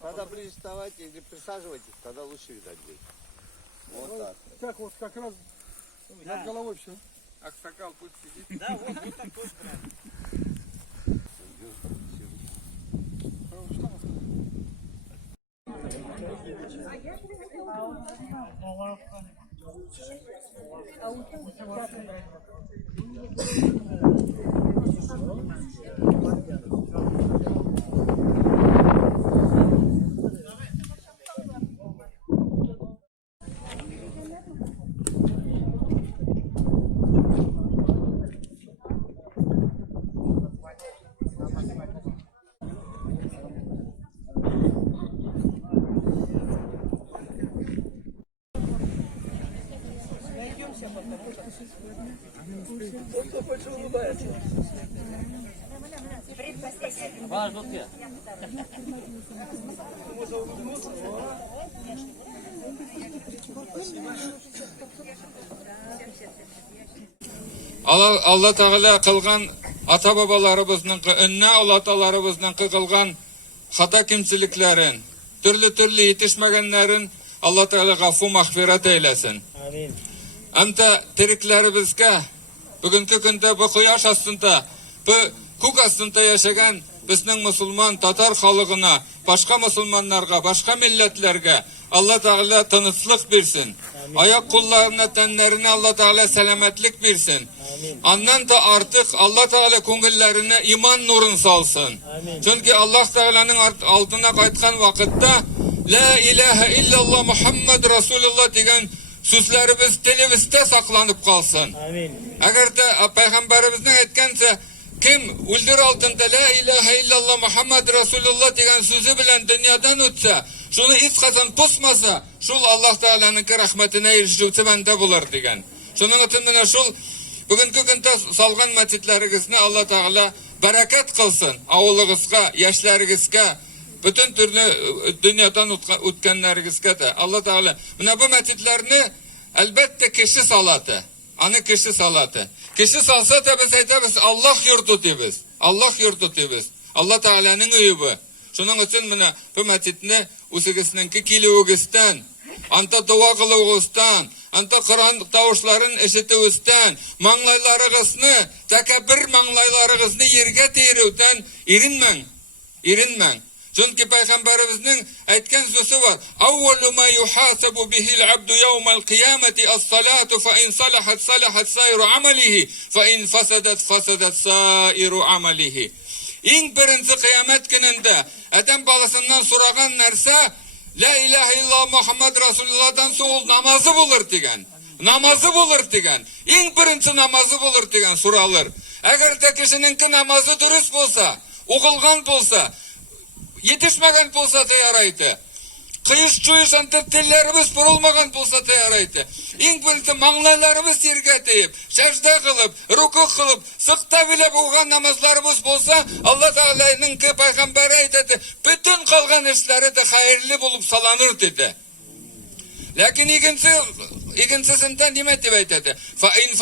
Тогда приставайте или присаживайтесь, тогда лучше видать будет. Вот так. Так вот как раз над головой все. Аксакал пусть сидит. Да, вот так точно. Allah Teala kılgan ata babalarımızın, önüne ulatlarımızın kılgan hata kimseliklerin, türlü yetişmeyenlerin Allah Teala gaffu mağfiret eylesin. Amin. Anta tiriklerimizge bugünkü günde bu kuyaş aslında, bu kuk aslında yaşayan bizning Müslüman Tatar halkına, başka Müslümanlarga, başka milletlerge Allah Teala tanışlık versin. Ayak kullarına, tenlerine Allah Teala selametlik versin. Ondan da artık Allah Teala kongillerine iman nurun salsın. Çünkü Allah Teala'nın altına kayıtkan vakitte La ilahe illallah Muhammed Resulullah diyen sözlerimiz televizde saklanıp kalsın. Eğer de Peygamberimizden etkense kim öldür altında La ilahe illallah Muhammed Resulullah diyen sözü bilen dünyadan ötse, şunu hiç kazan pusmasa, şul Allah Teala'nın rahmetine erişirse bende bulur diyen. Şunun için bana şul bugünkü günde salgan mescitlerinizni Allah Teala bereket kılsın. Ağılığızga, yaşlarınızga, bütün türlü dünyadan ötkenlerinizge de Allah Teala. Buna bu mescitlerini elbette kişi salatı. Anı kişi salatı. Kişi salsa da biz aytamiz Allah yurdu dibiz. Allah yurdu dibiz. Allah Teala'nın üyü bu. Şunun için buna bu mescitini usigisninki kilivigisten, anta dua kılıvigisten, anta Kur'an tavuşların işitüvisten, manglaylarınızını, tekebir manglaylarınızını yerge teyrevden erinmen. Çünkü Peygamberimizin aytkan sözü var. Avvalu ma yuhasabu bihil abdu yevmel kıyameti as-salatu fa in salahat salahat sairu amalihi fa in fasadat sairu amalihi. En birinci kıyamet gününde adam balasından soragan narsa La ilahe illallah Muhammed Resulullah'dan soğul namazı bulur diyen. Namazı bulur diyen. En birinci namazı bulur diyen soralır. Eğer de kişininki namazı dürüst bolsa, okulgan bolsa, yetişmegen bolsa da yaraydı. Kıyış anta tellerimiz burulmagan bolsa da yaraydı. En birinci manglaylarımız yerge deyip, secde kılıp, ruku kılıp, sıkta bile bulgan namazlarımız bolsa, Allah Teala'nın ki peygamberi aytedi, bütün kalgan işleri de hayırlı bulup salanır dedi. Lakin ikincisinden nime deyip aytedi? Fa in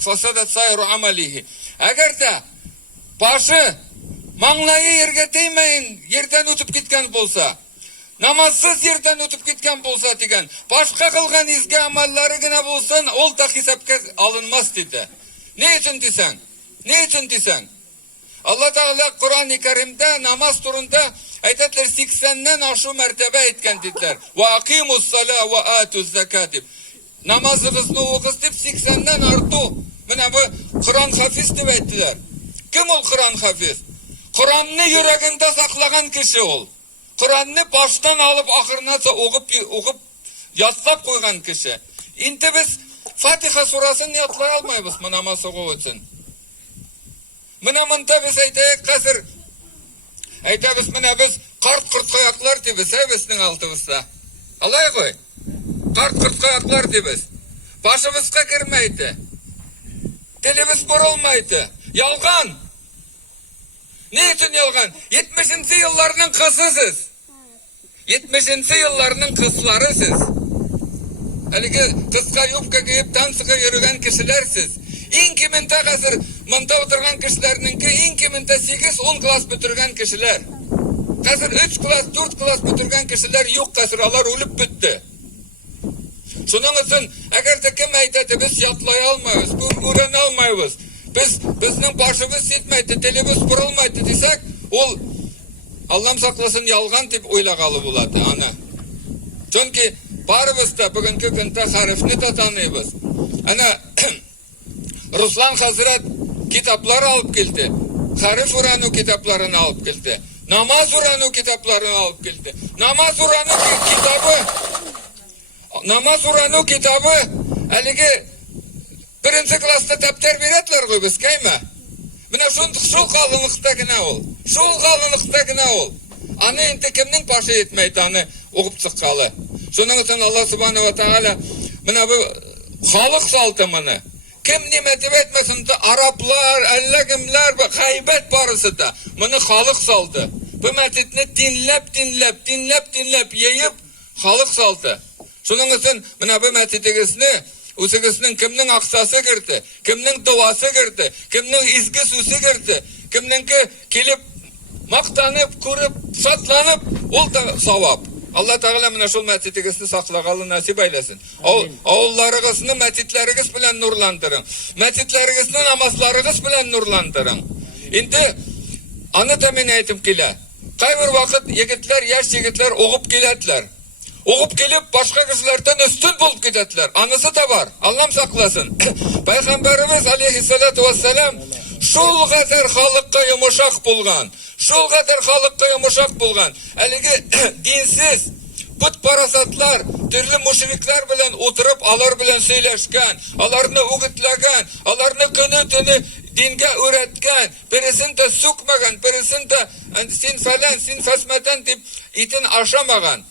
fasadat sayru amalihi. Eğer de başı manglayı yerge değmeyin, yerden ötüp gitken bolsa, namazsız yerden ötüp gitken bolsa diyen, başka kılgan izgi amalları gına bolsan, ol da hesapka alınmaz dedi. Ne için desen? Allah Teala Kur'an-ı Kerim'de namaz turunda ayetler 80'den aşağı mertebe etken dediler. Ve akimus salah ve atuz zekat. Namazınızı oğuz deyip 80'den arttı. Buna bu Kur'an hafiz deyip ettiler. Kim ol Kur'an hafiz? Kur'an'ını yüreğinde saklagan kişi ol. Kur'an'ını baştan alıp ahırına okup yaslap koygan kişi. İnti biz Fatiha surasını yatlay almayız bu namaz okuv için. Buna mınta biz aytayık kasır. Aytayız buna biz kart kayaklar dibiz. Bizden altımızda. Allah'a koy. Kart kayaklar dibiz. Başımızga girmeydi. Dilimiz burulmaydı. Yalgan. Ne için yalgan? 70. yıllarının kızısız. 70. yıllarının kızları siz. Halbuki kızga yupka giyip tansıga yürüyen kişilersiz. En kiminde kasır mında oturgan kişilerininki en kiminde 8-10 klas bitirgen kişiler. Қазір 3 класс, 4 класс бітірген кішілер юқ қазір, алар өліп бітті. Шуның үшін, әгер де кім айтады, біз ятлай алмайбыз, біз үйрене алмайбыз, біздің башыбыз жетмейді, телебіз бұрылмайды десек, ол Аллам сақласын ялған деп ойлағалы болады, ана. Чөнки барыбыз да бүгінгі күнде харифні да таныйбыз. Ана Руслан Хазрат китаплар алып келді. Хариф ұрану китапларын алып келді. Намаз ұрану китапларын алып келді. Намаз ұрану китабы әлігі бірінші класста таптар беретлер ғой біз, кайма? Мына шул қалынықта гына ол. Шул қалынықта гына ол. Аны енді кімнің пашы етмейді, аны оқып шыққалы. Соның үшін Алла Субхану ва Тағала мына бұл халық салты мұны. Кім неметіп етмесінде араплар, әлләгімлер, қайбет барысы да мұны халық салды. Бұл мәтетіне тинләп ейіп халық салды. Соның үшін мына бұл мәтетігісіне Үсігісінің кімнің ақсасы кірді, кімнің дуасы кірді, кімнің изгі сөзі кірді, кімніңкі келіп, мақтанып, көріп, шатланып, ол да сауап. Алла Тағала мына шул мәтетігісіні сақлағалы насип айласын. Ауылларығысыны мәтетлерігіз білән нұрландырың. Мәтетлерігісіні намазларығыз білән нұрландырың. Енді, аны да мен айтым келі. Қай бір вақыт егітлер, яш егітлер оғып келәділер. Оғып келіп, башқа кісілерден үстін болып кететілер. Анысы да бар. Аллам сақласын. Пайғамбарымыз, алейхиссалату вассалам, шул ғадар халыққа йомышақ болған. Шул ғадар халыққа йомышақ болған. Әлігі динсіз, бұт парасатлар, түрлі мушриклар білен отырып, алар білен сөйлешкен, аларны үгітлеген, аларны күні-түні dinге öğretken, birisini de sükmegen, birisini de sin falan, sin fasmeden deyip itin aşamagan.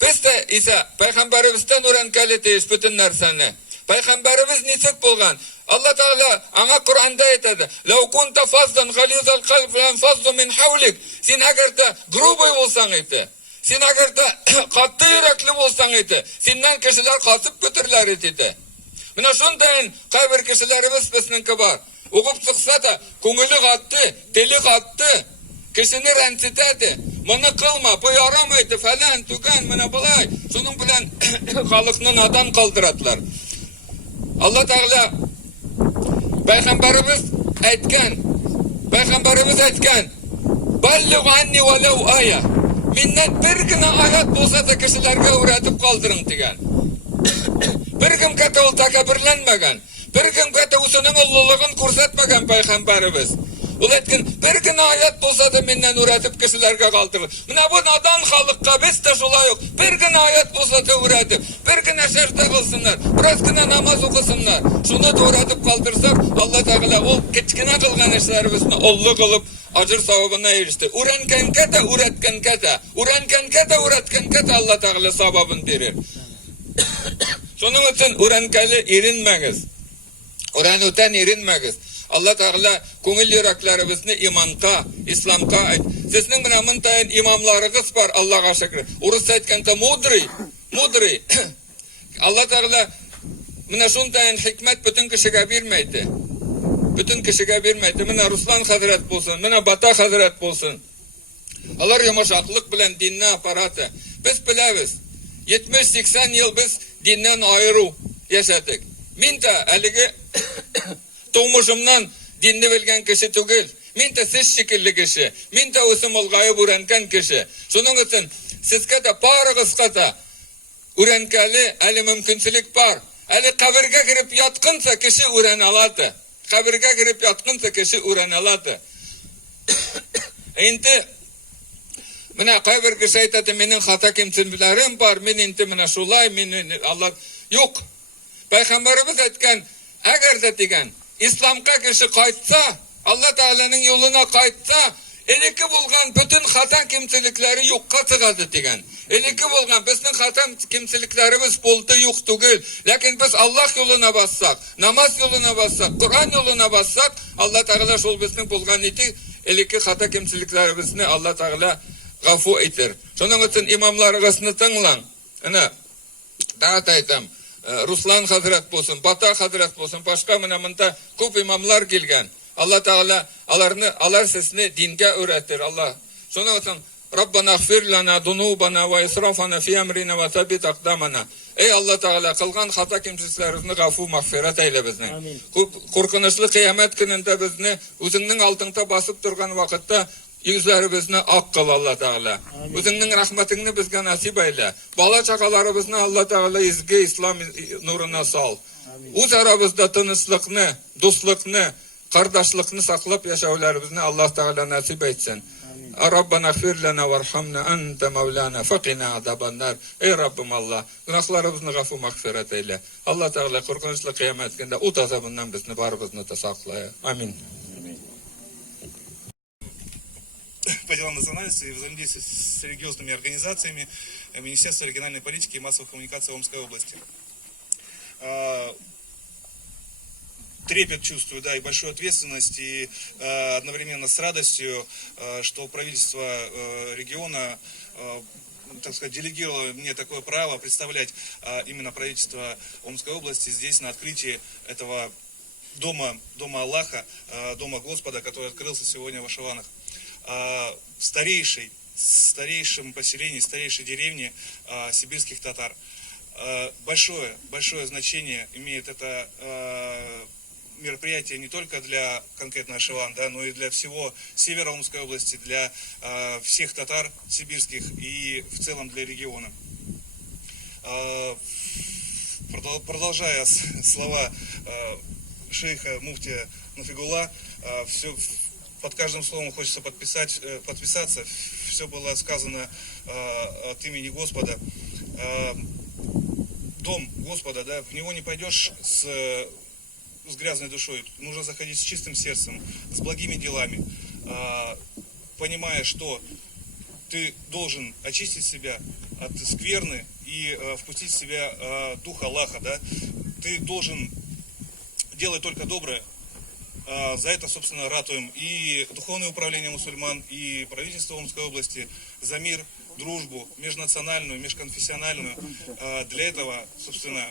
Biz de ise Peygamberimizden öğrenkelideyiz bütün nerseni. Peygamberimiz nisik bulgan. Allah Teala ana Kur'an'da aytadi. "Law kunta fazdan ghalizal qalb lan fazdu min hawlik." Sen agar da gruboy bolsang edi. Sen agar da qattiq yurakli bolsang edi. Senden kişiler qatıp götürler edi. Mina şundan qayber kişilerimiz bizninki var. Okup çıksa da ko'ngili qattiq, tili qattiq. Kişini rentitedi. Bunu kılma, bu yaramaydı falan, tüken, mana bulay. Şunun bilen xalqni nadan kaldıratlar. Allah Teala Peygamberimiz aytgan, "Balligh anni walau aya." Minnet bir gina ayat bolsa da kişilerge öğretip kaldırın degan. Bir kim kata ol takabirlenmegen, bir kim kata usunun ulluluğun kursatmagan Peygamberimiz. Ol etkin, bir gün ayet bolsa da minnen öğretip kişilerge kaldırır. Mına bu nadan halıkka biz de şolay yok. Bir gün ayet bolsa da öğretip, bir gün eşerde kılsınlar, biraz güne namaz okusunlar. Şunu da öğretip kaldırsak, Allah Teala ol kiçkine kılgan işlerimizini ollu kılıp, acır savabına erişti. Öğrenkenke de öğretkenke de Allah Teala savabını verir. Şunun için öğrenkeli erinmegiz. Öğrenüten erinmegiz. Allah Teala көңіл yüreklerimizni imanka, İslamka ayt. Sizning bilan mıntayin imamlarınız var Allah'a şükür. Urus aytkanda mudri. Allah Teala mina şundayin hikmet bütün kişiye vermeydi. Bütün kişiye vermeydi. Mina Ruslan Hazret bolsun, mina Bata Hazret bolsun. Alar yumuşaklık bilen dinne aparatı. Biz biliriz. 70-80 yıl biz dinden ayrı yaşadık. Minta eligi doğmuşumdan dinni bilgen kişi tugil. Minta siz şekilli kişi. Minta usim olgayı öğrenken kişi. Şunun için sizge de parıgızga da öğrenkeli eli mümkünçilik var. Eli kabirge girip yatkınsa kişi öğren aladı. Kabirge girip yatkınsa kişi öğren aladı. Enti mina kabir kişi aytadı, menin hata kimsinlerim var. Men enti mina şulay, Allah yok. Peygamberimiz aytgan, eğer de degen İslam'a kişi kaytsa, Allah Teala'nın yoluna kaytsa, eliki bulgan bütün hata kimselikleri yokka çıkadı degen. Eliki bulgan bizim hata kimseliklerimiz buldu yok değil. Lakin biz Allah yoluna bassak, namaz yoluna bassak, Kur'an yoluna bassak, Allah Teala şol bizim bulgan eti, eliki hata kimseliklerimizini Allah Teala gafu etir. Şunun için imamlarınızını tınlan. Daha aytam. Ruslan Hazret bolsun, Bata Hazret bolsun, başka mınamında köp imamlar gelgen. Allah Teala alar sesini dinge öğretir. Allah. Şunun için Раббана гфир лана дунубана ва исрафана фи амрина ва табит aqdamana. Ey Allah Teala, kılgan hata kimsizlerimizni gafu mağfiret eyle bizni. Korkunçlu kıyamet gününde bizni özünün altında basıp durgan vakitte yüzlerimizni ak kıl Allah Teala. Özünün rahmetini bizge nasip eyle. Bala çakalarımızı Allah Teala izgi İslam nuruna sal. Uz aramızda tınıslıkını, dostlukını, kardeşlikini saklap yaşavlarımızı Allah Teala nasip etsin. Rabbana gfir lana varhamna ente mevlana faqina azabannar. Ey Rabbim Allah, günahlarımızı gafu mağfiret eyle. Allah Teala korkunçlu kıyamet günde ut azabından bizni barımızı da saklaya. Amin. По делам национальности и взаимодействию с религиозными организациями Министерства региональной политики и массовых коммуникаций Омской области. Трепет чувствую, да, и большую ответственность, и одновременно с радостью, что правительство региона, так сказать, делегировало мне такое право представлять именно правительство Омской области здесь на открытии этого дома Аллаха, дома Господа, который открылся сегодня в Ашеванах. В старейшем поселении, старейшей деревне сибирских татар. Большое значение имеет это мероприятие не только для конкретно Ашеван, да, но и для всего севера Омской области, для всех татар сибирских и в целом для региона. Продолжая слова шейха муфтия Нафигулла, все, под каждым словом хочется подписаться. Все было сказано от имени Господа. Дом Господа, да, в него не пойдешь с грязной душой. Нужно заходить с чистым сердцем, с благими делами, понимая, что ты должен очистить себя от скверны и впустить в себя дух Аллаха, да. Ты должен делать только доброе. За это, собственно, ратуем и Духовное управление мусульман, и правительство Омской области за мир, дружбу, межнациональную, межконфессиональную. Для этого, собственно,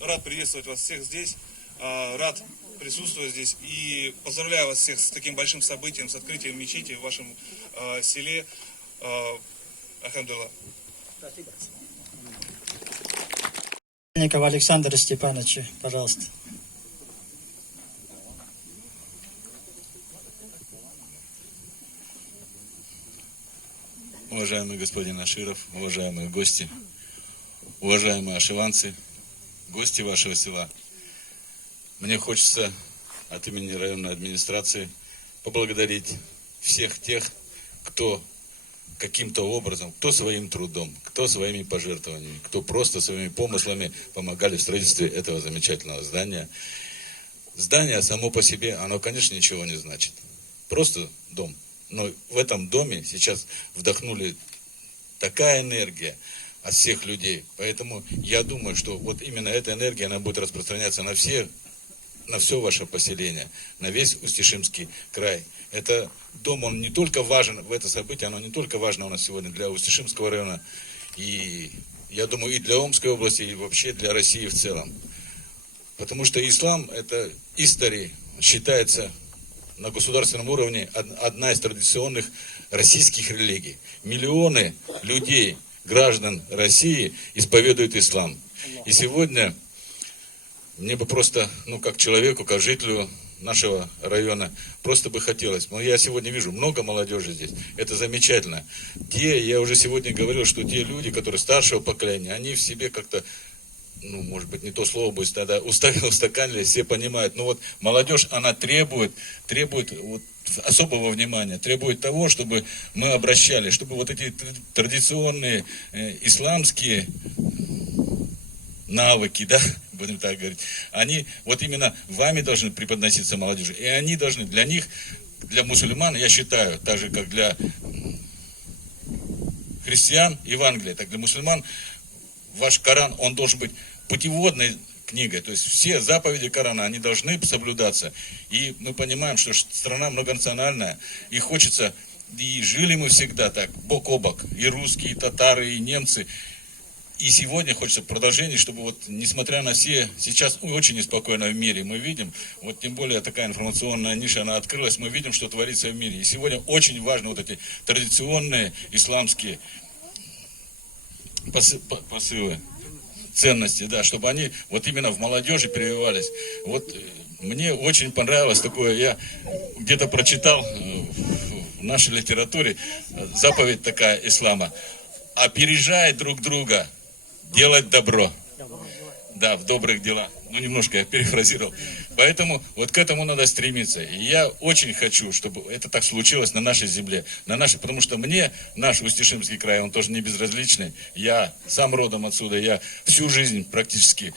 рад приветствовать вас всех здесь, рад присутствовать здесь и поздравляю вас всех с таким большим событием, с открытием мечети в вашем селе. Альхамдулилlah. Александр Степанович, пожалуйста. Уважаемый господин Аширов, уважаемые гости, уважаемые ашеванцы, гости вашего села, мне хочется от имени районной администрации поблагодарить всех тех, кто каким-то образом, кто своим трудом, кто своими пожертвованиями, кто просто своими помыслами помогали в строительстве этого замечательного здания. Здание само по себе, оно, конечно, ничего не значит. Просто дом. Но в этом доме сейчас вдохнули такая энергия от всех людей. Поэтому я думаю, что вот именно эта энергия, она будет распространяться на все ваше поселение, на весь Устюшимский край. Это дом, он не только важен в это событие, оно не только важно у нас сегодня для Устюшимского района, и я думаю, и для Омской области, и вообще для России в целом. Потому что ислам, это история, считается на государственном уровне одна из традиционных российских религий. Миллионы людей, граждан России, исповедуют ислам. И сегодня мне бы просто, как человеку, как жителю нашего района, просто бы хотелось. Но я сегодня вижу много молодежи здесь. Это замечательно. Я уже сегодня говорил, что те люди, которые старшего поколения, они в себе как-то, может быть, не то слово будет, тогда устаканили, все понимают. Но вот молодежь, она требует вот особого внимания, требует того, чтобы мы обращались, чтобы вот эти традиционные исламские навыки, да, будем так говорить, они вот именно вами должны преподноситься молодежи. И они должны, для них, для мусульман, я считаю, так же, как для христиан Евангелие, так для мусульман, ваш Коран, он должен быть путеводной книгой. То есть все заповеди Корана, они должны соблюдаться. И мы понимаем, что страна многонациональная, и хочется, и жили мы всегда так, бок о бок, и русские, и татары, и немцы. И сегодня хочется продолжения, чтобы вот, несмотря на все, сейчас очень неспокойно в мире, мы видим, вот тем более такая информационная ниша, она открылась, мы видим, что творится в мире. И сегодня очень важно вот эти традиционные исламские посылы, ценности, да, чтобы они вот именно в молодежи прививались. Вот мне очень понравилось такое, я где-то прочитал в нашей литературе заповедь такая ислама: опережай друг друга, делать добро. Да, в добрых делах. Ну, немножко я перефразировал. Поэтому вот к этому надо стремиться. И я очень хочу, чтобы это так случилось на нашей земле. Потому что мне наш Усть-Ишимский край, он тоже не безразличный. Я сам родом отсюда. Я всю жизнь практически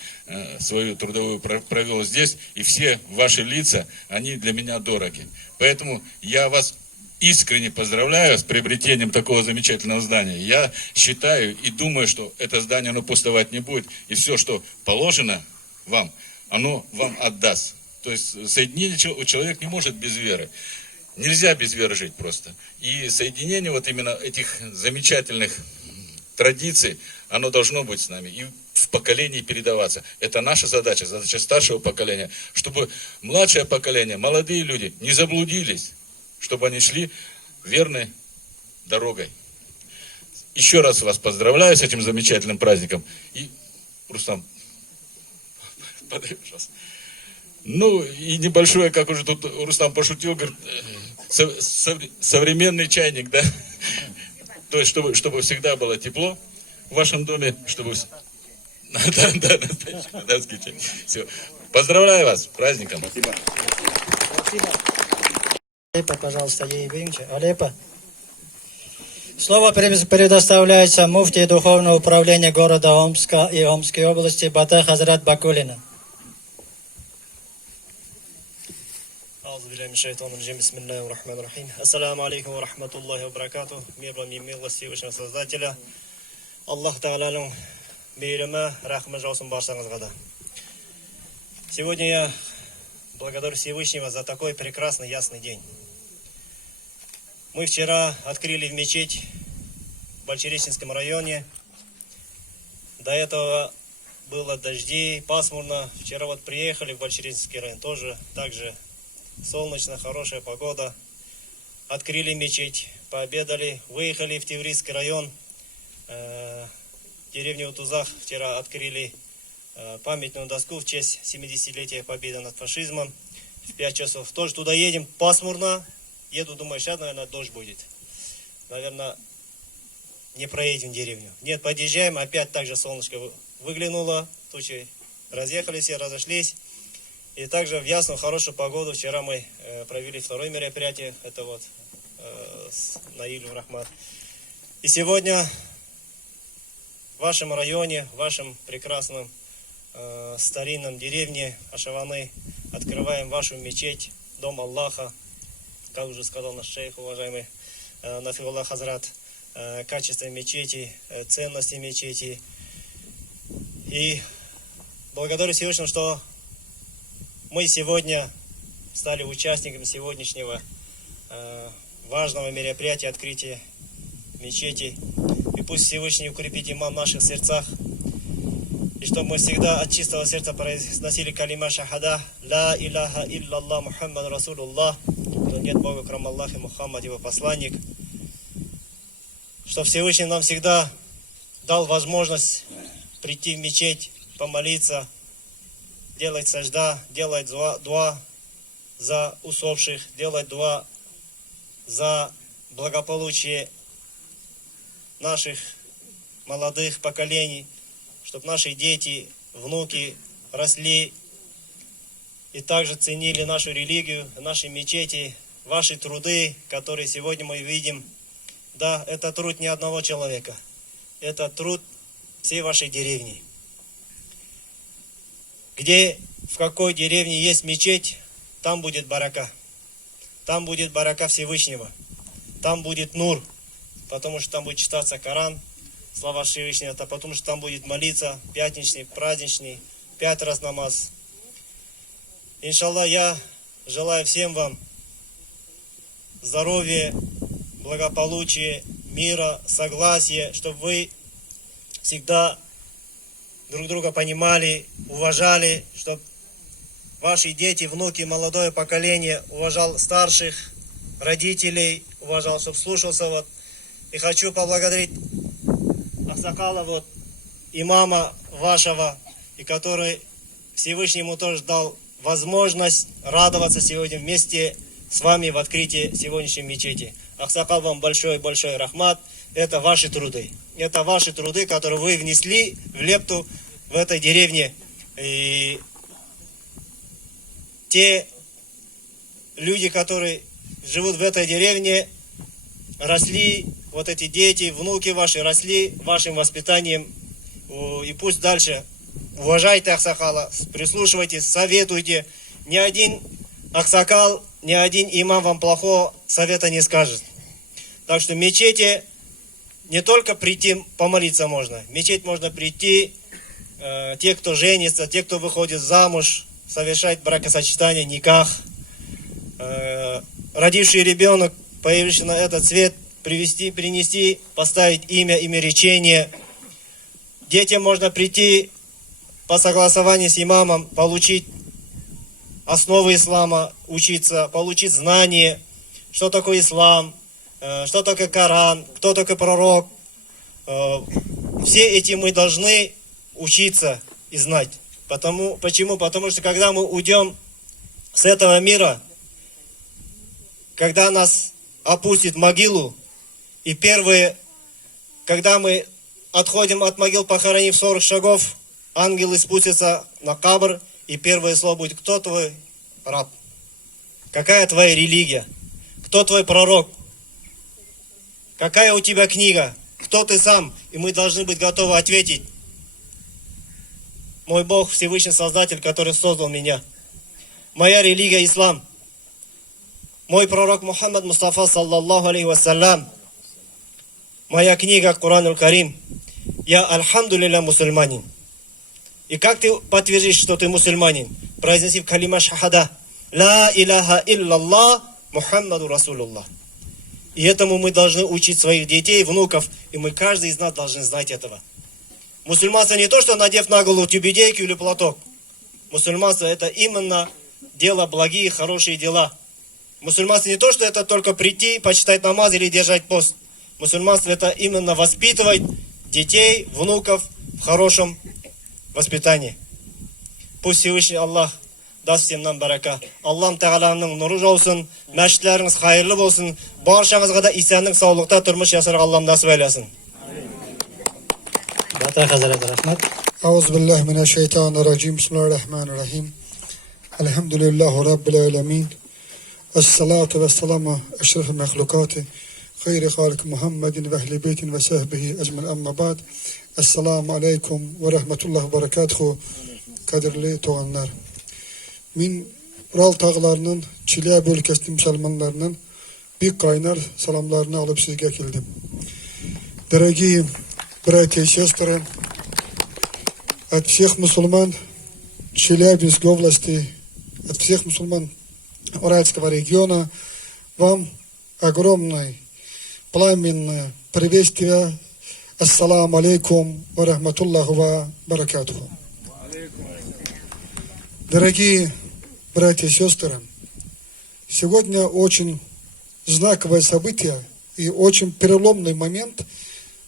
свою трудовую провел здесь. И все ваши лица, они для меня дороги. Поэтому я вас искренне поздравляю с приобретением такого замечательного здания. Я считаю и думаю, что это здание, оно пустовать не будет. И все, что положено вам, оно вам отдаст. То есть соединение человек не может без веры. Нельзя без веры жить просто. И соединение вот именно этих замечательных традиций, оно должно быть с нами. И в поколении передаваться. Это наша задача, задача старшего поколения. Чтобы младшее поколение, молодые люди не заблудились. Чтобы они шли верной дорогой. Еще раз вас поздравляю с этим замечательным праздником. И, Рустам, подай, пожалуйста. Ну, и небольшое, как уже тут Рустам пошутил, говорит, современный чайник, да? То есть, чтобы всегда было тепло в вашем доме, чтобы... Да, датский чайник. Все. Поздравляю вас с праздником. Спасибо. Алеппо, пожалуйста, ей выньте. Алеппо. Слово предоставляется муфти Духовного управления города Омска и Омской области Бата Хазрат Бакулина. Ассаламу алейкум ва рахматуллахи ва баракату. Мир вам и милость Всевышнего Создателя. Аллах Та'аланың мейірімі, рахмы жаусын баршаңызға да. Сегодня я благодарю Всевышнего за такой прекрасный ясный день. Мы вчера открыли в мечеть в Большереченском районе. До этого было дожди, пасмурно. Вчера вот приехали в Большереченский район, тоже также солнечно, хорошая погода. Открыли мечеть, пообедали, выехали в Тиврийский район. В деревне Утузах вчера открыли памятную доску в честь 70-летия победы над фашизмом. В 5 часов тоже туда едем, пасмурно. Еду, думаю, сейчас, наверное, дождь будет. Наверное, не проедем деревню. Нет, подъезжаем, опять так же солнышко выглянуло, тучи разъехались и разошлись. И также в ясную, хорошую погоду вчера мы провели второе мероприятие, это вот с Наилем Рахмат. И сегодня в вашем районе, в вашем прекрасном старинном деревне Ашаваны открываем вашу мечеть, дом Аллаха. Как уже сказал наш шейх, уважаемый Нафиуллах Хазрат, качество мечети, ценности мечети. И благодарю Всевышнему, что мы сегодня стали участниками сегодняшнего важного мероприятия открытия мечети. И пусть Всевышний укрепит иман в наших сердцах. И чтобы мы всегда от чистого сердца произносили калима шахада «Ла илляха илляллах Мухаммад Расулуллах», что нет Бога, кроме Аллаха, и Мухаммад его посланник. Что Всевышний нам всегда дал возможность прийти в мечеть, помолиться, делать сажда, делать дуа за усопших, делать дуа за благополучие наших молодых поколений, чтобы наши дети, внуки росли и также ценили нашу религию, наши мечети, ваши труды, которые сегодня мы видим. Да, это труд не одного человека, это труд всей вашей деревни. Где, в какой деревне есть мечеть, там будет барака. Там будет барака Всевышнего. Там будет нур, потому что там будет читаться Коран, слова Всевышнего, потому что там будет молиться пятничный, праздничный, 5 раз намаз. Иншаллах, я желаю всем вам здоровья, благополучия, мира, согласия, чтобы вы всегда друг друга понимали, уважали, чтобы ваши дети, внуки, молодое поколение уважал старших, родителей, уважал, чтобы слушался. Вот. И хочу поблагодарить Аксакала, вот, имама вашего, и который Всевышнему тоже дал возможность радоваться сегодня вместе с вами в открытии сегодняшней мечети. Аксакал, вам большой-большой рахмат. Это ваши труды. Это ваши труды, которые вы внесли в лепту в этой деревне. И те люди, которые живут в этой деревне, росли, вот эти дети, внуки ваши росли вашим воспитанием. И пусть дальше уважайте Аксакала, прислушивайтесь, советуйте. Ни один Аксакал, ни один имам вам плохого совета не скажет. Так что в мечети не только прийти помолиться можно. В мечеть можно прийти, те, кто женится, те, кто выходит замуж, совершать бракосочетание, никах. Родивший ребенок, появивший на этот свет, принести, поставить имя речения. Детям можно прийти по согласованию с имамом, получить основы ислама, учиться, получить знания, что такое ислам, что такое Коран, кто такой пророк. Все эти мы должны учиться и знать. Почему? Потому что когда мы уйдем с этого мира, когда нас опустит в могилу, и первые, когда мы отходим от могил, похоронив 40 шагов, ангелы спустятся на кабр, и первое слово будет: кто твой раб? Какая твоя религия? Кто твой пророк? Какая у тебя книга? Кто ты сам? И мы должны быть готовы ответить: мой Бог, Всевышний Создатель, который создал меня. Моя религия ислам. Мой пророк Мухаммад Мустафа, саллаллаху алейхи вассалям. Моя книга Куран аль-Карим. Я, альхамдулилля, мусульманин. И как ты подтвердишь, что ты мусульманин? Произнеси калима шахада. Ла иляха иллаллах Мухаммаду Расулуллах. И этому мы должны учить своих детей, внуков. И мы, каждый из нас, должен знать этого. Мусульманство не то, что надев на голову тюбетейку или платок. Мусульманство — это именно дело благие, хорошие дела. Мусульманство не то, что это только прийти, почитать намаз или держать пост. Мусульманство — это именно воспитывать детей, внуков в хорошем воспитании. Пусть Всевышний Аллах даст всем нам барака. Аллам Тағаланың нұры жаусын, мәшітлеріңіз хайырлы болсын, баршаңызға да исәнлік, саулықта тұрмыш ясырға Аллам насып айласын. Бата Хазрат рахмат. أعوذ بالله من الشيطان الرجيم بسم الله الرحمن الرحيم الحمد لله رب العالمين الصلاة والسلام أشرف المخلوقات خير خالق محمد وأهل بيت وصحبه أجمعين أما بعد السلام عليكم ورحمة الله وبركاته kadirli toğanlar. Min Ural tağlarının Çilya bölgesinin Müslümanlarının bir kaynar salamlarını alıp sizge geldim. Дорогие братья и сестры, от всех мусульман Челябинской области, от всех мусульман Уральского региона, вам огромное пламенное приветствие. Ассаламу алейкум ва рахматуллаху ва баракатуху. Дорогие братья и сестры, сегодня очень знаковое событие и очень переломный момент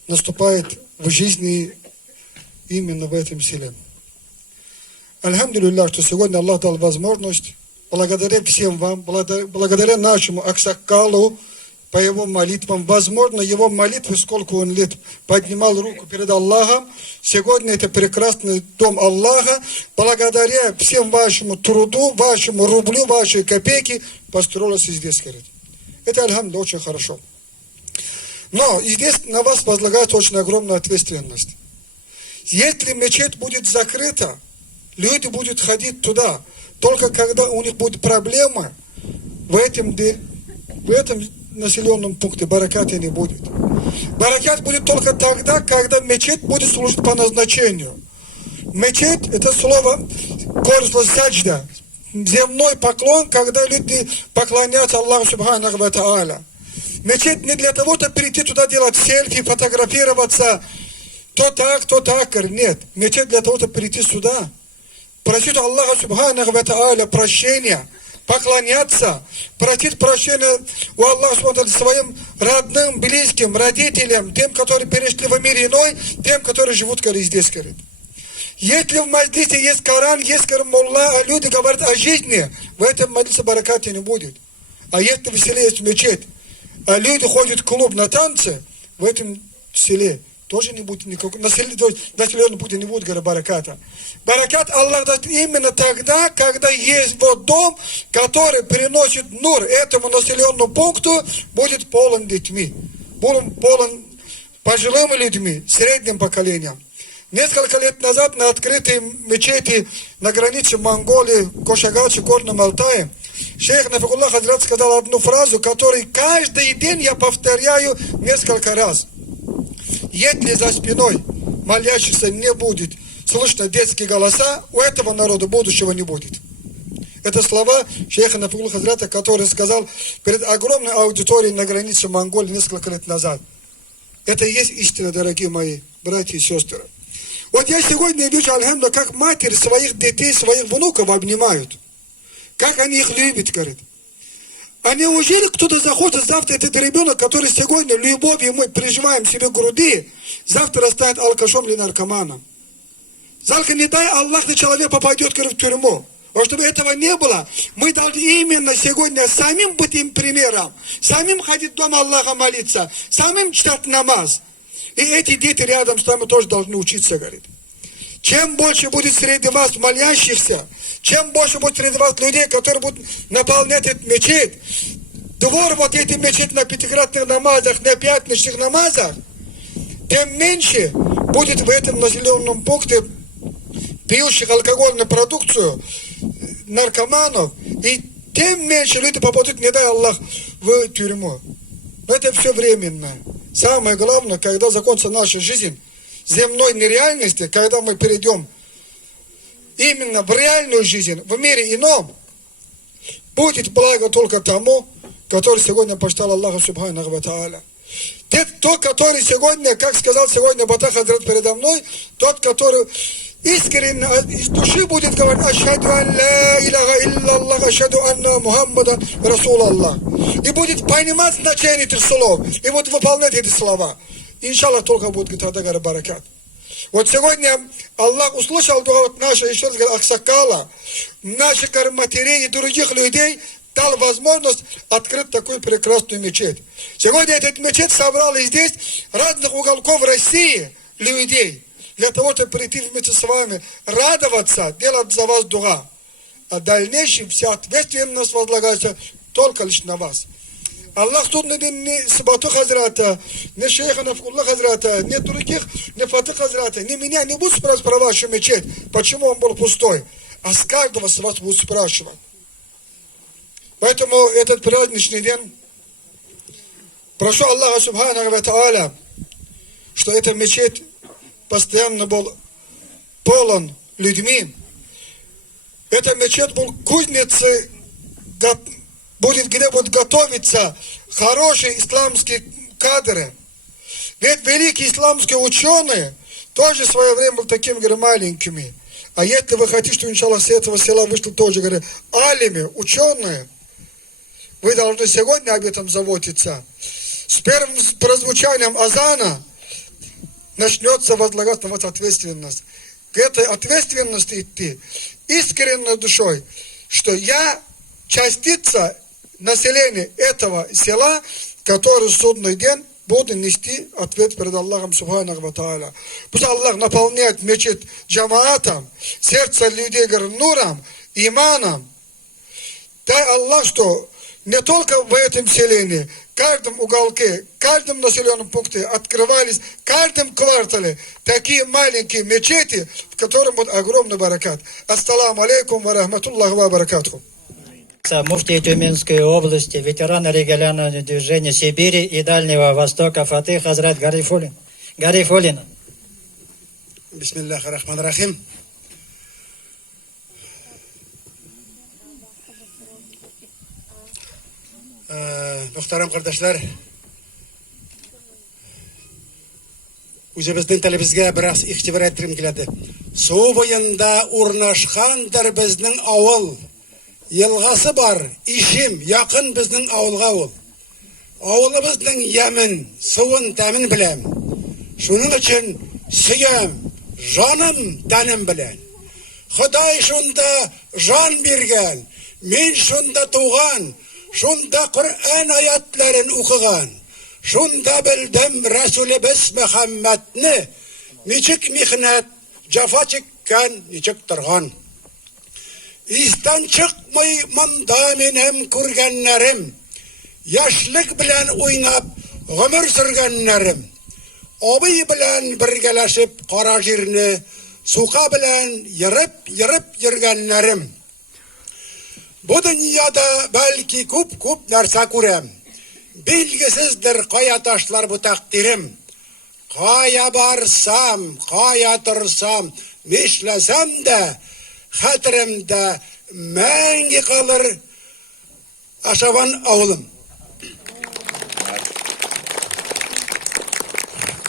наступает в жизни именно в этом селе. Альхамдулиллах, что сегодня Аллах дал возможность, благодаря всем вам, благодаря нашему Аксакалу, по его молитвам, возможно, его молитвы, сколько он лет поднимал руку перед Аллахом, сегодня это прекрасный дом Аллаха, благодаря всем вашему труду, вашему рублю, вашей копейки, построилось и здесь, говорит. Это, альхамдулилlah, очень хорошо. Но и здесь на вас возлагается очень огромная ответственность. Если мечеть будет закрыта, люди будут ходить туда, только когда у них будет проблема, в этом населенном пункте бараката не будет. Баракат будет только тогда, когда мечеть будет служить по назначению. Мечеть — это слово корзла саджда, земной поклон, когда люди поклоняются Аллаху Субханаху ва Тааля. Мечеть не для того, чтобы прийти туда делать селфи, фотографироваться, то так, говорит, нет. Мечеть для того, чтобы прийти сюда, просить Аллаха Субханаху ва Тааля прощения, поклоняться, просить прощения у Аллаха Субханаху своим родным, близким, родителям, тем, которые перешли в мир иной, тем, которые живут, говорит, здесь, говорит. Если в маджлисе есть Коран, есть Мулла, а люди говорят о жизни, в этом маджлисе бараката не будет. А если в селе есть мечеть, а люди ходят в клуб на танцы, в этом селе тоже не будет никакого, населенном пути не будет, говорит, бараката. Баракат Аллах даст именно тогда, когда есть вот дом, который приносит нур этому населенному пункту, будет полон детьми, будет полон пожилыми людьми, средним поколением. Несколько лет назад на открытой мечети на границе Монголии, Кошагачи, Горном Алтае, шейх Нафикуллах Хазрат сказал одну фразу, которую каждый день я повторяю несколько раз. Если за спиной молящихся не будет слышно детские голоса, у этого народа будущего не будет. Это слова шейха Нафикуллаха Хазрата, который сказал перед огромной аудиторией на границе Монголии несколько лет назад. Это и есть истина, дорогие мои братья и сестры. Вот я сегодня вижу, альхамдулилlah, как матери своих детей, своих внуков обнимают. Как они их любят, говорит. А неужели кто-то захочет завтра, этот ребенок, который сегодня любовью мы прижимаем себе к груди, завтра станет алкашом или наркоманом? Завтра, не дай Аллах, на человек попадет, говорит, в тюрьму. А чтобы этого не было, мы должны именно сегодня самим быть им примером, самим ходить в дом Аллаха молиться, самим читать намаз. И эти дети рядом с нами тоже должны учиться, говорит. Чем больше будет среди вас молящихся, чем больше будет среди вас людей, которые будут наполнять этот мечеть, двор вот эти мечеть на пятикратных намазах, на пятничных намазах, тем меньше будет в этом населенном пункте пьющих алкогольную продукцию, наркоманов, и тем меньше люди попадут, не дай Аллах, в тюрьму. Но это все временно. Самое главное, когда закончится наша жизнь, земной нереальности, когда мы перейдем именно в реальную жизнь, в мире ином, будет благо только тому, который сегодня почитал Аллаха Субханаху ва Тааля. Тот, который сегодня, как сказал сегодня Бата Хазрат передо мной, тот, который искренне из души будет говорить «Ашхаду ан ла илляха илляллах, ашхаду анна Мухаммада Расулаллах». И будет понимать значение этих слов, и будет выполнять эти слова. Иншаллах, только будет тогда говорить баракат. Вот сегодня Аллах услышал вот наши, еще раз говорю, аксакала, наших матерей и других людей, дал возможность открыть такую прекрасную мечеть. Сегодня этот мечеть собрал здесь разных уголков России людей, для того, чтобы прийти вместе с вами, радоваться, делать за вас дуа. А дальнейшем вся ответственность возлагается только лишь на вас. Аллах тут не Сабату Хазрата, не шейха Нафикуллаха Хазрата, не других, не Фатых Хазрата, не меня не будут спрашивать про вашу мечеть, почему он был пустой. А с каждого с вас будут спрашивать. Поэтому этот праздничный день прошу Аллаха Субханаху ва Тааля, что эта мечеть постоянно был полон людьми. Эта мечеть был кузницей, будет, где будут готовиться хорошие исламские кадры. Ведь великие исламские ученые тоже в свое время были такими, говорят, маленькими. А если вы хотите, чтобы, иншаллах, с этого села вышло тоже, говорят, алими, ученые, вы должны сегодня об этом заботиться. С первым прозвучанием азана начнется возлагать на вас ответственность. К этой ответственности идти искренней душой, что я частица населения этого села, который в судный день буду нести ответ перед Аллахом Субханаху ва Тааля. Пусть Аллах наполняет мечеть джамаатом, сердце людей, говорит, нуром, иманом. Дай Аллах, что не только в этом селении, в каждом уголке, в каждом населенном пункте открывались, в каждом квартале такие маленькие мечети, в которых будет огромный баракат. Ассаламу алейкум ва рахматуллахи ва баракатуху. Муфтий Тюменской области, ветеран регионального движения Сибири и Дальнего Востока Фатых Хазрат Гарифуллин. Бисмиллахи рахмани рахим. Muhtaram kardeşler, өзіміздің тілімізге біраз иқтибар етtirгім келеді. Су бойында орнашқандар біздің ауыл. Елғасы бар, ишим, яқын біздің ауылға ол. Ауылымыздың ямын, суын тәмін білем. Шуның үшін сүйем, жаным, тәнім білем. Құдай шунда жан берген, мен шунда туған, шунда Құр'ан аятларын оқыған. Шунда білдім Расулебіз Мұхаммадны, ничек михнет, жафа чеккен, ничек тұрған. Истан шықмай мұнда менем көргеннерім, яшлық білән ойнап, ғұмыр сүргеннерім. Обый білән біргелешіп қара жерні, суқа білән еріп ергеннерім. Бұ дүнияда бәлки көп нәрсе көрем. Белгісіздір қая ташлар бұ тақдирім. Қая барсам, қая тұрсам, мешлесем де, хәтерімді мәңгі қалыр Ашаван ауылым.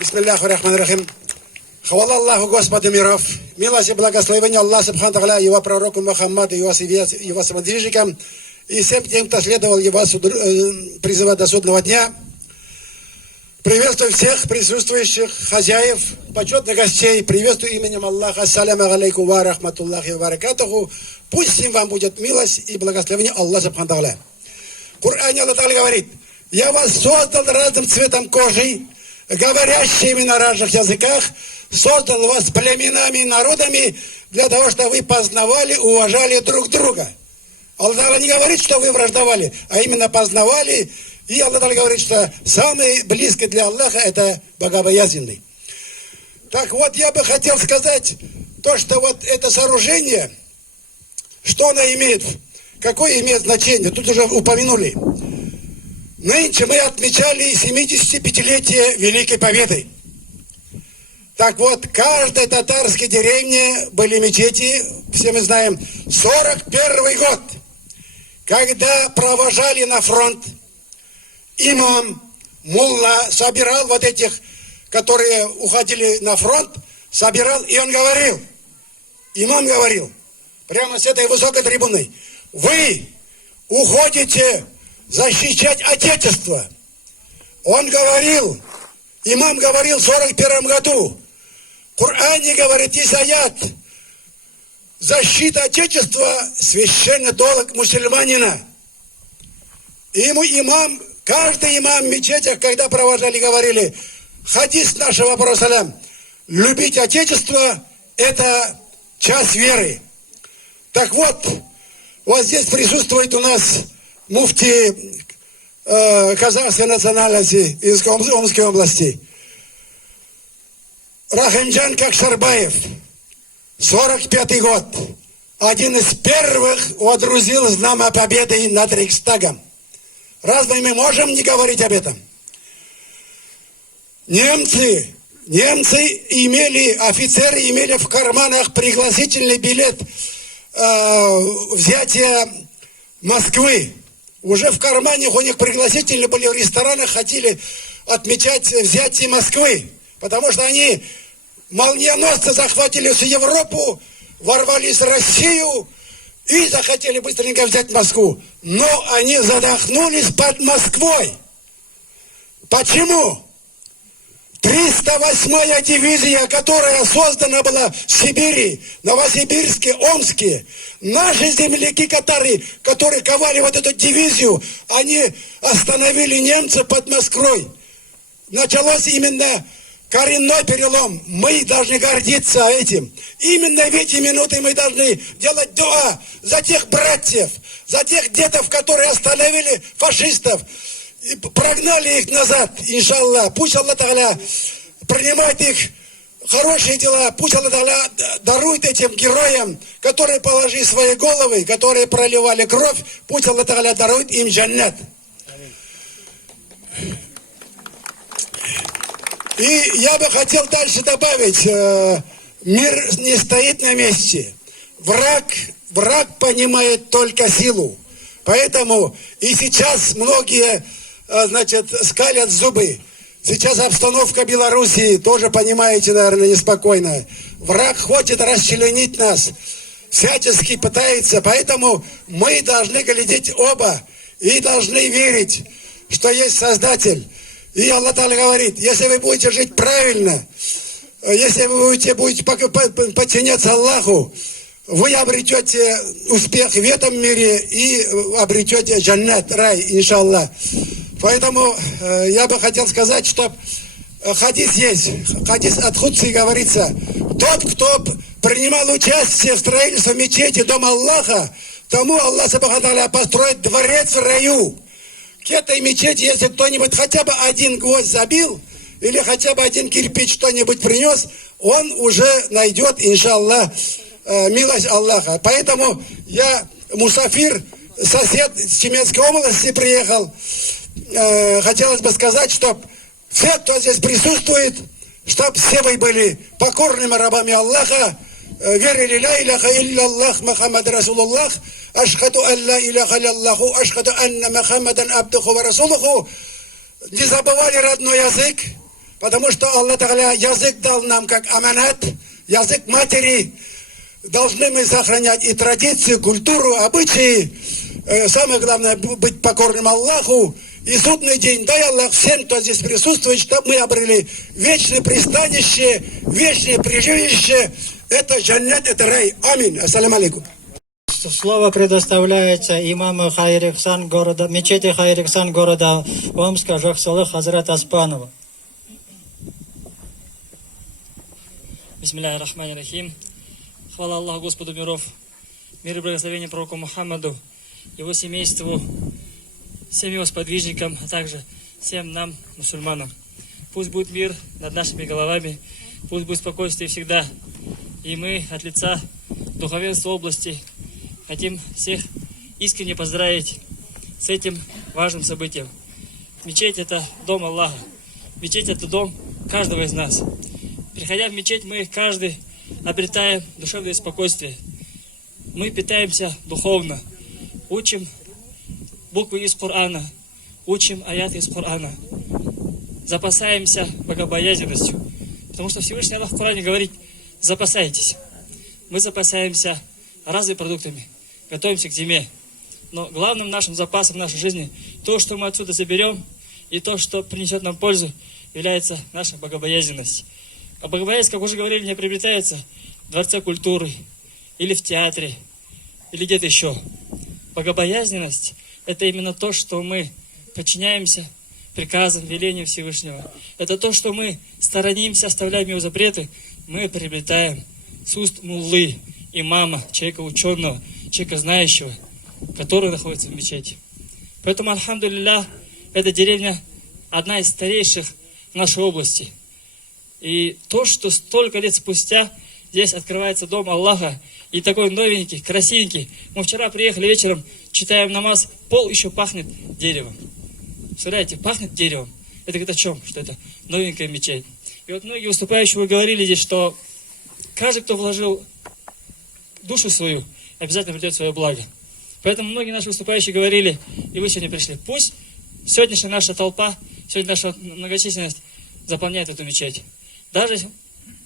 Бисмиллахир-рахманир-рахим. Хвала Аллаху Господу миров. Милость и благословение Аллаха Субхану Тааля, его пророку Мухаммаду, его сподвижникам и всем тем, кто следовал его призыва до судного дня. Приветствую всех присутствующих хозяев, почетных гостей. Приветствую именем Аллаха. Ассаляму алейкум ва рахматуллахи ва баракатуху. Пусть им вам будет милость и благословение Аллаха Субхану Тааля. В Коране Аллах Тааля говорит: я вас создал разным цветом кожи, говорящими на разных языках, создал вас племенами и народами для того, чтобы вы познавали, уважали друг друга. Аллах не говорит, что вы враждовали, а именно познавали. И Аллах говорит, что самый близкий для Аллаха это богобоязненный. Так вот, я бы хотел сказать то, что вот это сооружение, что оно имеет, какое имеет значение, тут уже упомянули. Нынче мы отмечали 75-летие Великой Победы. Так вот, в каждой татарской деревне были мечети, все мы знаем, 41 год, когда провожали на фронт, имам, мулла собирал вот этих, которые уходили на фронт, собирал, и он говорил, имам говорил, прямо с этой высокой трибуны: вы уходите защищать Отечество. Он говорил, имам говорил в 41 году, в Коране говорит, есть аят: защита Отечества — священный долг мусульманина. И ему имам, каждый имам в мечетях, когда провожали, говорили, хадис нашего пророка: любить Отечество — это часть веры. Так вот, вот здесь присутствует у нас муфти казахской национальности из Омской области Рахимджан Какшарбаев, 45-й год, один из первых водрузил знамя победы над Рейхстагом. Разве мы можем не говорить об этом? Немцы имели, офицеры имели в карманах пригласительный билет взятия Москвы. Уже в кармане у них пригласительные были, в ресторанах хотели отмечать взятие Москвы, потому что они молниеносно захватили всю Европу, ворвались в Россию и захотели быстренько взять Москву. Но они задохнулись под Москвой. Почему? 308-я дивизия, которая создана была в Сибири, Новосибирске, Омске, наши земляки, которые ковали вот эту дивизию, они остановили немцев под Москвой. Началось именно коренной перелом. Мы должны гордиться этим. Именно в эти минуты мы должны делать дуа за тех братьев, за тех дедов, которые остановили фашистов, и прогнали их назад, иншаллах. Пусть Аллах Тааля принимает их хорошие дела. Пусть Аллах Тааля дарует этим героям, которые положили свои головы, которые проливали кровь. Пусть Аллах Тааля дарует им джаннат. И я бы хотел дальше добавить, мир не стоит на месте. Враг понимает только силу. Поэтому и сейчас многие, скалят зубы. Сейчас обстановка Белоруссии, тоже понимаете, наверное, неспокойная. Враг хочет расчленить нас, всячески пытается, поэтому мы должны глядеть оба и должны верить, что есть Создатель. И Аллах Та'аля говорит, если вы будете жить правильно, если вы будете подчиняться Аллаху, вы обретете успех в этом мире и обретете джаннат, рай, иншаллах. Поэтому я бы хотел сказать, что хадис есть. Хадис от Худси говорится, тот, кто принимал участие в строительстве мечети, дома Аллаха, тому Аллах Субхану Тааля построит дворец в раю. К этой мечети, если кто-нибудь хотя бы один гвоздь забил, или хотя бы один кирпич что-нибудь принес, он уже найдет, иншаллах, милость Аллаха. Поэтому я мусафир, сосед с Тюменской области приехал. Хотелось бы сказать, что все, кто здесь присутствует, чтобы все вы были покорными рабами Аллаха, верили ля иляха илляллах Мухаммад Расулуллах, ашхаду ан ля иляха илляллаху, ашхаду анна Мухаммадан абдуху ва расулуху, не забывали родной язык, потому что Аллах Та'аля язык дал нам как аманат, язык матери. Должны мы сохранять и традицию, культуру, обычаи. Самое главное быть покорным Аллаху. И судный день, дай Аллах всем, кто здесь присутствует, чтобы мы обрели вечное пристанище, вечное приживище. Это джаннат, это рай. Амин. Ассаламу алейкум. Слово предоставляется имаму Хайриксан города, мечети Хайриксан города Омска Жахсалы Хазрат Аспанова. Бисмилляхи рахмани рахим. Хвала Аллаху, Господу миров, мир и благословение пророку Мухаммаду, его семейству, всем его сподвижникам, а также всем нам, мусульманам. Пусть будет мир над нашими головами, пусть будет спокойствие всегда. И мы от лица духовенства области хотим всех искренне поздравить с этим важным событием. Мечеть — это дом Аллаха. Мечеть — это дом каждого из нас. Приходя в мечеть, мы каждый обретаем душевное спокойствие. Мы питаемся духовно, учим буквы из Корана, учим аяты из Корана, запасаемся богобоязненностью. Потому что Всевышний Аллах в Коране говорит: запасайтесь. Мы запасаемся разными продуктами, готовимся к зиме. Но главным нашим запасом в нашей жизни, то, что мы отсюда заберем, и то, что принесет нам пользу, является наша богобоязненность. А богобоязненность, как уже говорили, не приобретается в Дворце культуры, или в театре, или где-то еще. Богобоязненность — это именно то, что мы подчиняемся приказам, велениям Всевышнего. Это то, что мы сторонимся, оставляем его запреты, мы приобретаем с уст муллы, имама, человека ученого, человека знающего, который находится в мечети. Поэтому, альхамдулиллах, эта деревня одна из старейших в нашей области. И то, что столько лет спустя здесь открывается дом Аллаха, и такой новенький, красивенький. Мы вчера приехали вечером, читаем намаз, пол еще пахнет деревом. Представляете, пахнет деревом. Это говорит о чем? Что это новенькая мечеть. И вот многие выступающие говорили здесь, что каждый, кто вложил душу свою, обязательно придет свое благо. Поэтому многие наши выступающие говорили, и вы сегодня пришли, пусть сегодняшняя наша толпа, сегодня наша многочисленность заполняет эту мечеть. Даже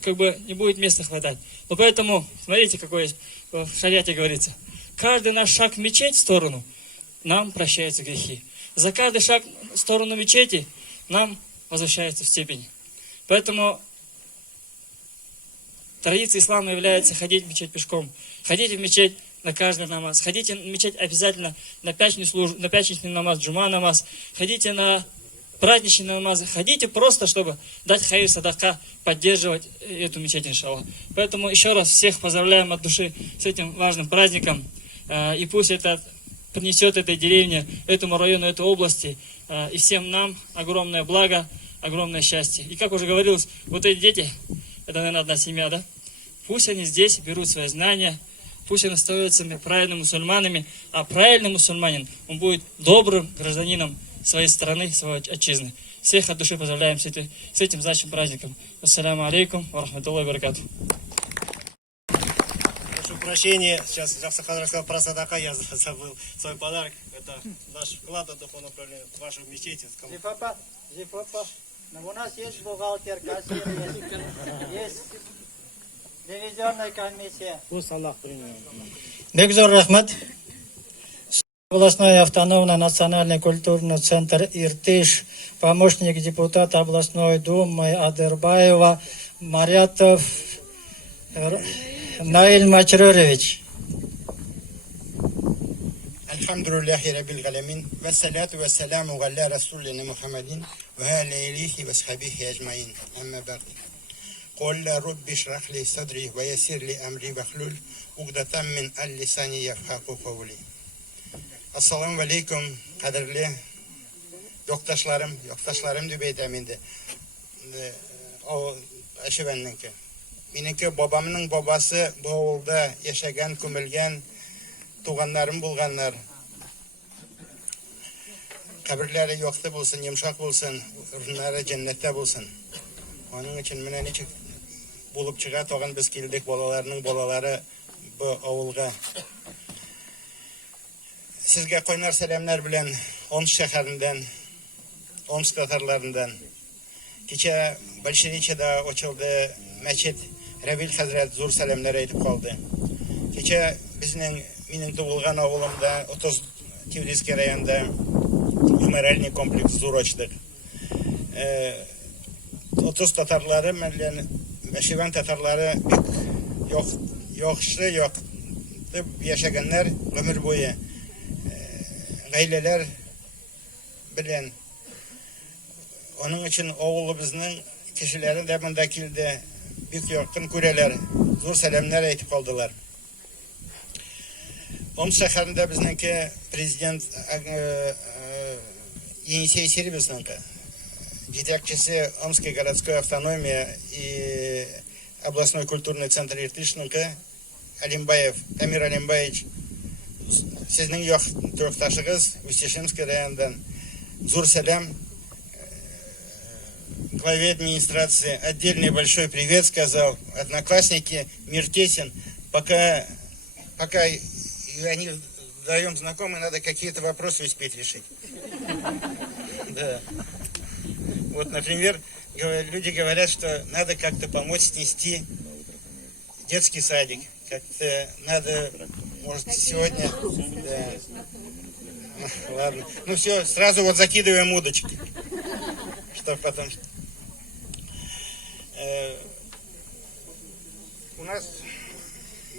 не будет места хватать. Но поэтому, смотрите, какое в шариате говорится. Каждый наш шаг в мечеть в сторону, нам прощаются грехи. За каждый шаг в сторону мечети нам возвращается в степень. Поэтому традиция ислама является ходить в мечеть пешком. Ходите в мечеть на каждый намаз. Ходите в мечеть обязательно на пятничный намаз, джума намаз. Ходите на праздничные намазы. Ходите просто, чтобы дать хайр, садака, поддерживать эту мечеть, иншаллах. Поэтому еще раз всех поздравляем от души с этим важным праздником. И пусть это принесет этой деревне, этому району, этой области и всем нам огромное благо, огромное счастье. И как уже говорилось, вот эти дети, это, наверное, одна семья, да? Пусть они здесь берут свои знания, пусть они становятся правильными мусульманами, а правильный мусульманин, он будет добрым гражданином своей страны, своей отчизны. Всех от души поздравляем с этим значимым праздником. Ассаламу алейкум ва рахматуллахи ва баракатух. Прошу прощения, сейчас Жаксахан рассказал про садака, я забыл свой подарок. Это наш вклад от духовного управления в вашу мечеть. У нас есть бухгалтер, кассир, есть ревизионная комиссия. Бек зор рахмат. Областной автономный национальный культурный центр Иртыш, помощник депутата областной думы Адырбаева Марятов Наиль Мачрурович. Elhamdülillahi Rabbil Alemin ve salatu ve selamu ala Resulina Muhammedin ve ala alihi ve sahbihi ecmain. Amma ba'd. Qul la rabbi shrah li sadri ve yassir li amri ve hlul uqdatan min lisani yafqahu qawli. Assalamu alaikum kaderli yoktaşlarım dübeydim indi. O aşıvenninki. Benimki babamın babası bu oğulda yaşagan, kömülgen tuğanlarım bulganlar. Kabirleri yoktu bulsun, yumuşak bulsun, ürünleri cennette bulsun. Onun için mene niçin bulup çığa toğan biz kildik bolalarının bolaları bu oğulga. Sizge koynar selamlar bilen Omsk şehrinden, Omsk Tatarlarından. Kecha Bolsheviche'de açıldı meçit Rabil Hazret zor selamlar aytıp kaldı. Kecha bizning mening tug'ilgan ovulimda 30 Tivriskiy rayonida memorialniy kompleks zo'r ochdik. 30 tatarlari bilan Shivan tatarlari yo'qishli yo'qib yashaganlar ömür bo'yi aileler bilen onun için oğlu bizning kişilerin de bunda kildi büyük yakın kureler zor selamlar aytıp kaldılar. Omsk şehrinde bizniki prezident Yenisey Seribisninki жетекчisi Омской городской автономии и областной культурный центр Иртышники Алимбаев Амир Алимбаевич sizning yurttaşınız Устюшинский райондан зур салям главе администрации отдельный большой привет сказал. Одноклассники, мир тесен. Пока они вдвоем знакомы, надо какие-то вопросы успеть решить. Да. Вот, например, люди говорят, что надо как-то помочь снести детский садик. Как-то надо, может, сегодня... Да. Ладно. Ну все, сразу вот закидываем удочки. Что потом... У нас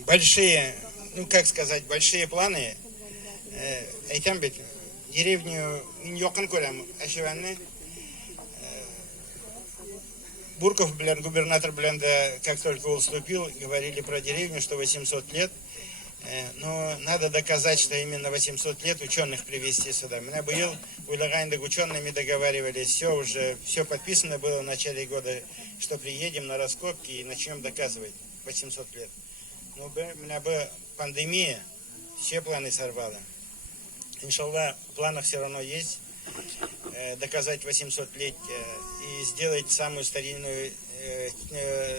большие, ну как сказать, большие планы. Айтам бит, деревню Йокон Колям, Ашиванны. Бурков, губернатор Бленда, как только уступил, говорили про деревню, что 800 лет. Но надо доказать, что именно 800 лет ученых привезти сюда. Меня был, учеными договаривались, все подписано было в начале года, что приедем на раскопки и начнем доказывать 800 лет. Но у меня была пандемия, все планы сорвало. Иншаллах, в планах все равно есть. Доказать 800-летие и сделать самую старинную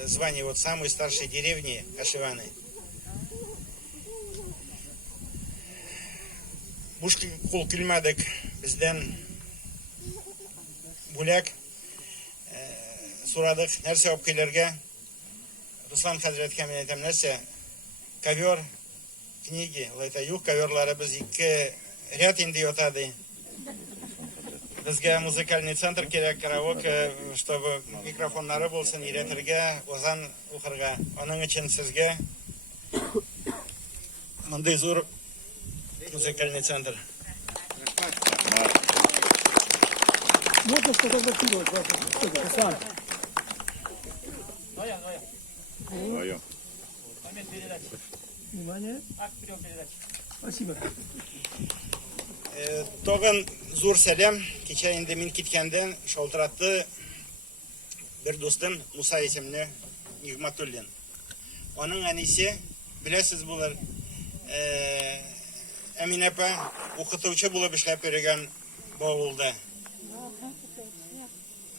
звание вот самой старшей деревни Ашиваны. Бушки кул килмадык бізден буляк сурадык нәрсе алып келерге. Руслан Хазретке мен айтам нәрсе ковер книги лайта юк коверлары біз 2 ряд инди отады. Бізге музыкальный центр керек, караоке, чтобы микрофонлары болсын, үйретірге, озан ұқырға. Оның үшін сізге мындай зор музыкальный центр. Можно что-то закидывать? Руслан. Внимание. Спасибо. Тоғын зор сәлем, кече енді мен кеткенден шалтыратты бір достым Муса есіміне Нигматуллин. Оның әнесі, білесіз бұлар, Әмин апа оқытушы болып ішләп берген бауылда.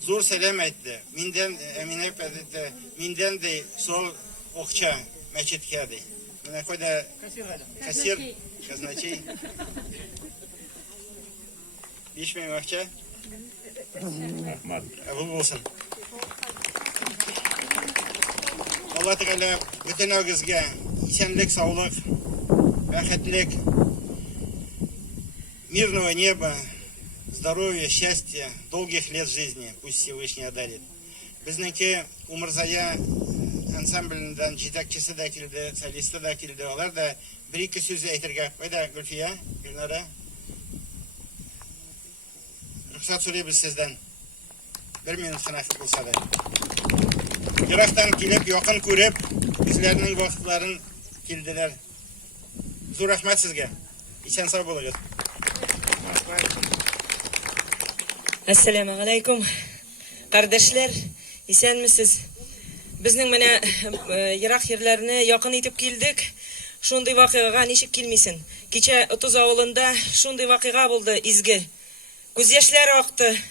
Зор сәлем айтты. Әмин апа деді, менден де сол оқча мәчетке ады. Міне қойда кассир, казначей. 5 мең ақша. Рахмат. Болсын. Алла Тағала бүтін өгізге исәнлік, саулық, бақытлық, мирного неба, здоровья, счастья, долгих лет жизни пусть Всевышний одарит. Біздіңкі Умырзая ансамблінден жетекшісі де келді, солисті де келді. Олар да бір-екі сөз әйтірге. Қойда, Гүлфия, Гүлнара. Рұқсат сұрайбыз сізден. 1 минут қана болса да. Ирақтан келіп, яқын көріп, біздерінің вақытларын келділер. Зор рахмат сізге. Исән сау болыңыз. Ассаламу алейкум. Кардәшләр, исәнмесез? Безнең менә ерак җирләрне якын итеп килдек. Шундый вакыйгага ничек килмисен? Кичә Отыз авылында шундый вакыйга булды, изге. Күз яшьләре акты.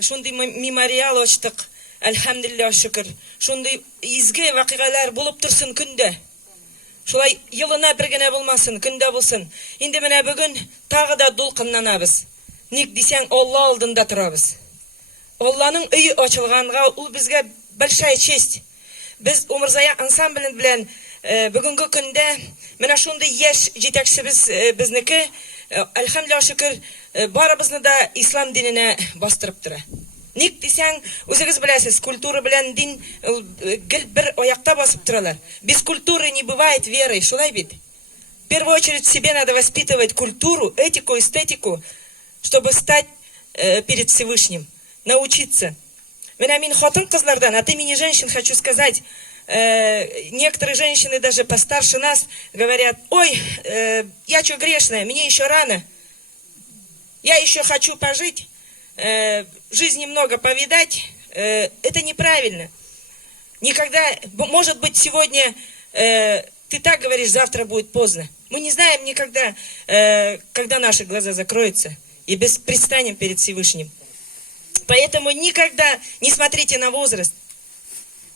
Шундый мемориал ачтык. Әлхәмдулиллаһ, шөкер. Шундый изге вакыйгалар булып торсын көндә. Шулай елына бер генә булмасын, көндә булсын. Инде менә бүген тагы да дулкынланабыз. Ник дисәң, Алла алдында торабыз. Алланың өйе ачылганга ул безгә большая честь. Без Умырзая ансамблен белән бүгенге көндә менә шундый яшь җитәкчебез безнеке, әлхәмдулиллаһ, шөкер, барыбызны да ислам диненә бастырып тора. Ник дисәң, үзегез беләсез, культура белән дин гел бер аякта басып торалар. Без культуры не бывает веры, шулай бит. В первую очередь себе надо воспитывать культуру, этику, эстетику, чтобы стать перед Всевышним, научиться. Менә мин хатын-кызлардан, от имени женщин хочу сказать, некоторые женщины даже постарше нас говорят: ой, я что грешная, мне еще рано, я еще хочу пожить, жизни много повидать. Это неправильно. Никогда, может быть, сегодня ты так говоришь, завтра будет поздно. Мы не знаем никогда, когда наши глаза закроются и предстанем перед Всевышним. Поэтому никогда не смотрите на возраст.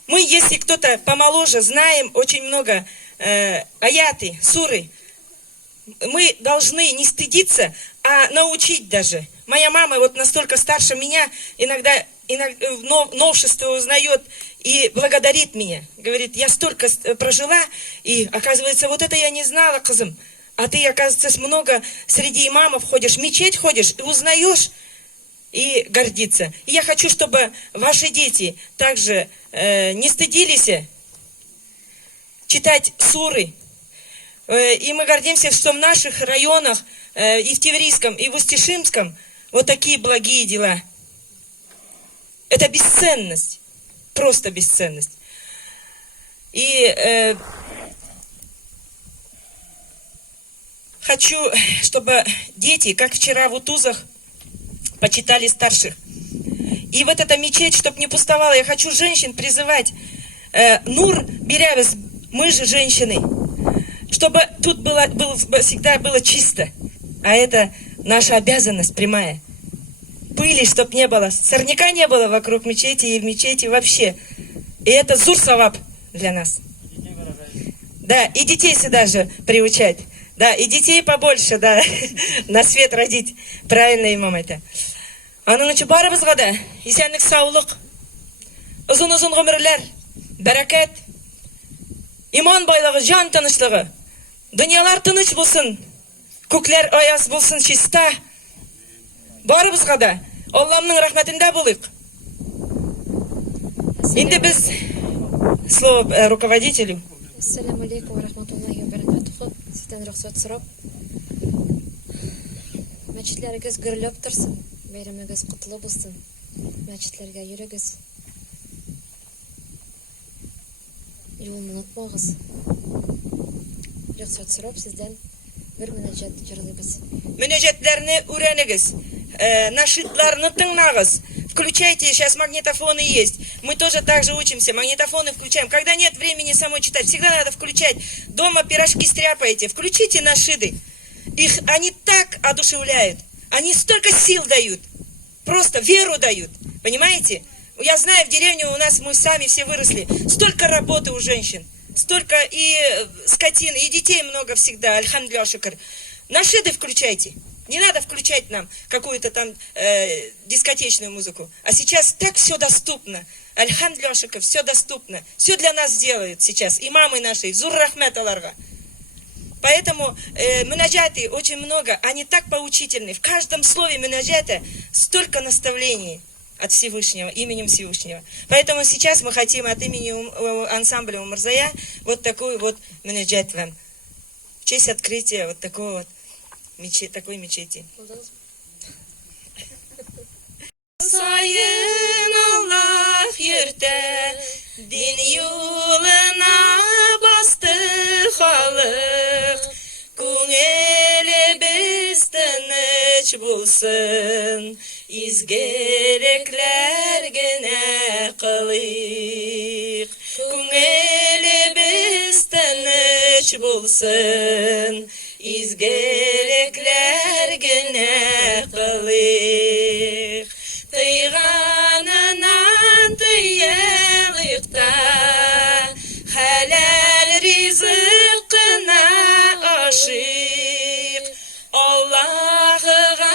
Мы, если кто-то помоложе, знаем очень много аяты, суры. Мы должны не стыдиться, а научить даже. Моя мама вот настолько старше меня, иногда новшество узнает и благодарит меня. Говорит: я столько прожила, и оказывается, вот это я не знала, кызым. А ты, оказывается, много среди имамов ходишь, в мечеть ходишь и узнаешь, и гордиться. И я хочу, чтобы ваши дети также не стыдились читать суры. И мы гордимся, что в наших районах, и в Тиврийском, и в Устишимском, вот такие благие дела. Это бесценность, просто бесценность. И хочу, чтобы дети, как вчера в Утузах, почитали старших. И вот эта мечеть, чтобы не пустовала, я хочу женщин призывать. Нур Берявес, мы же женщины, чтобы тут всегда было чисто. А это наша обязанность прямая. Пыли, чтоб не было, сорняка не было вокруг мечети и в мечети вообще. И это зур-саваб для нас. Да, и детей сюда же приучать. Да, и детей побольше, да, на свет родить. Правильно, имам, это. Аның өчен барыбызга да исәнлек, саулык, озын-озын гомерләр, бәрәкәт, иман байлыгы, җан тынычлыгы, дөньялар тыныч булсын, күкләр аяз булсын, чиста. Барыбызга да Аллаһның рәхмәтендә булыйк. Инде без слово руководителю. Ассаламу алейкум ва рахматуллахи ва баракатуху. Сездән рөхсәт сорап. Мәчетләрегез гөрләп торсын. Бәйрәмегез кутлы булсын. Мәчетләргә йөрегез. Юлны онытмагыз. Рөхсәт сорап сездән бер мөнәҗәт җырлыйбыз. Мөнәҗәтләрне үрәнегез. Нашидларны тыңнагыз. Включайте, сейчас магнитофоны есть. Мы тоже так же учимся, магнитофоны включаем. Когда нет времени самой читать, всегда надо включать. Дома пирожки стряпаете, включите нашиды. Они так одушевляют. Они столько сил дают. Просто веру дают. Понимаете? Я знаю, в деревне у нас мы сами все выросли. Столько работы у женщин. Столько и скотины, и детей много всегда. Альхамдулиллах, шукр. Нашиды включайте. Не надо включать нам какую-то там дискотечную музыку. А сейчас так все доступно. Альхамдулиллахшика, все доступно. Все для нас делают сейчас. Имамы наши, зур рахмет аларга. Поэтому мунаджаты очень много, они так поучительны. В каждом слове мунаджата столько наставлений от Всевышнего, именем Всевышнего. Поэтому сейчас мы хотим от имени ансамбля Умарзая вот такой вот мунаджат вам. В честь открытия вот такого вот такой мечети. Sayın Allah yürte, din yoluna bastı halık, Күңелебез тыныч булсын, изгерекләр генә кылыйк. Күңелебез тыныч булсын, изгерекләр генә кылыйк. Тыйганынан тыелык та, хәләл ризыкына ашык. Аллаһыга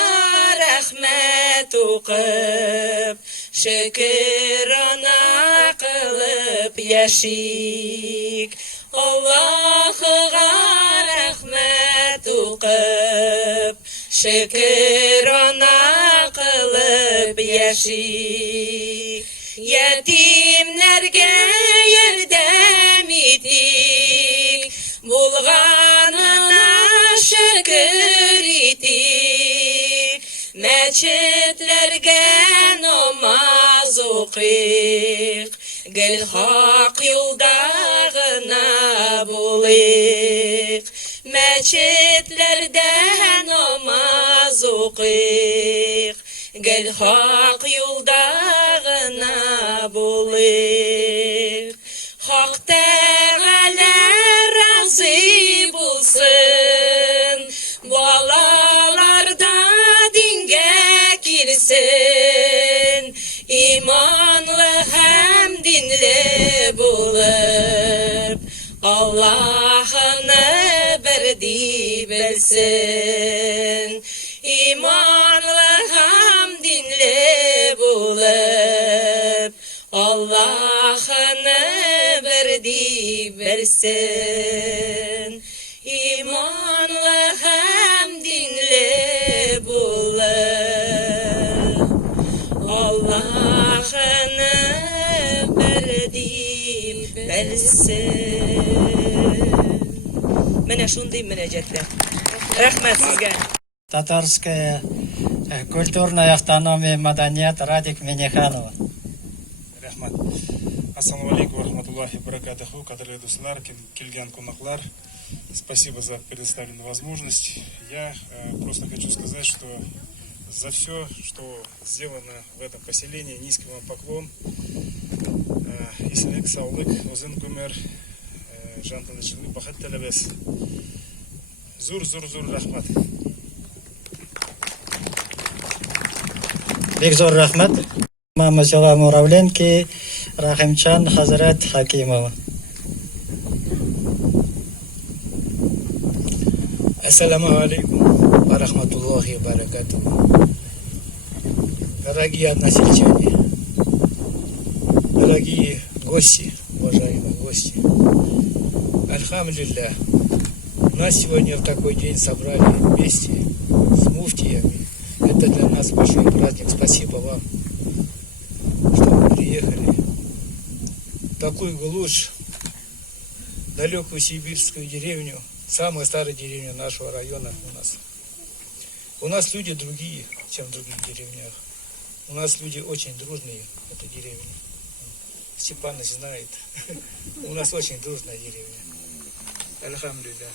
рәхмәт укып, шөкер ана кылып яшик. Аллаһыга рәхмәт укып, шөкер ана кылып яшик. Ятимнәргә ярдәм итик, булганына шөкер итик. Мәчетләргә намаз укыйк, гел хак юлда гына булыйк. Мәчетләрдә намаз укыйк, гел хак юлда гына булыйк. Хак Тәгалә разый булсын, балаларда дингә килсен, иманлы һәм динле булып, Аллаһыны берди белсен. Иманлы һәм динле булып, Аллаһыны берди белсен. Иманлы һәм динле булып, Аллаһыны берди белсен. Менә шундый мөнәҗәтләр. Рәхмәт сезгә. Татарская культурная автономия Маданият Радик Миниханова. Рахмат. Ассаламу алейкум ва рахматуллахи ва баракатуху. Кадрлы дуслар, келген кунаклар. Спасибо за предоставленную возможность. Я просто хочу сказать, что за все, что сделано в этом поселении, низкий вам поклон. Исілік, саулык, озын көмір, жантынышылы, бақыт тілебес. Зур рахмат. Бик зор рахмат. Мама села Муравленки, Рахимчан Хазрат Хакимова. Ассаламу алейкум ва рахматуллахи ва баракатуху. Дорогие односельчане, дорогие гости, уважаемые гости, альхамдулиллах, нас сегодня в такой день собрали вместе с муфтиями. Это для нас большой праздник. Спасибо вам, что вы приехали в такую глушь, далекую сибирскую деревню, самая старая деревня нашего района у нас. У нас люди другие, чем в других деревнях. У нас люди очень дружные, эта деревня. Степаныч знает. У нас очень дружная деревня. Альхамдулиллах.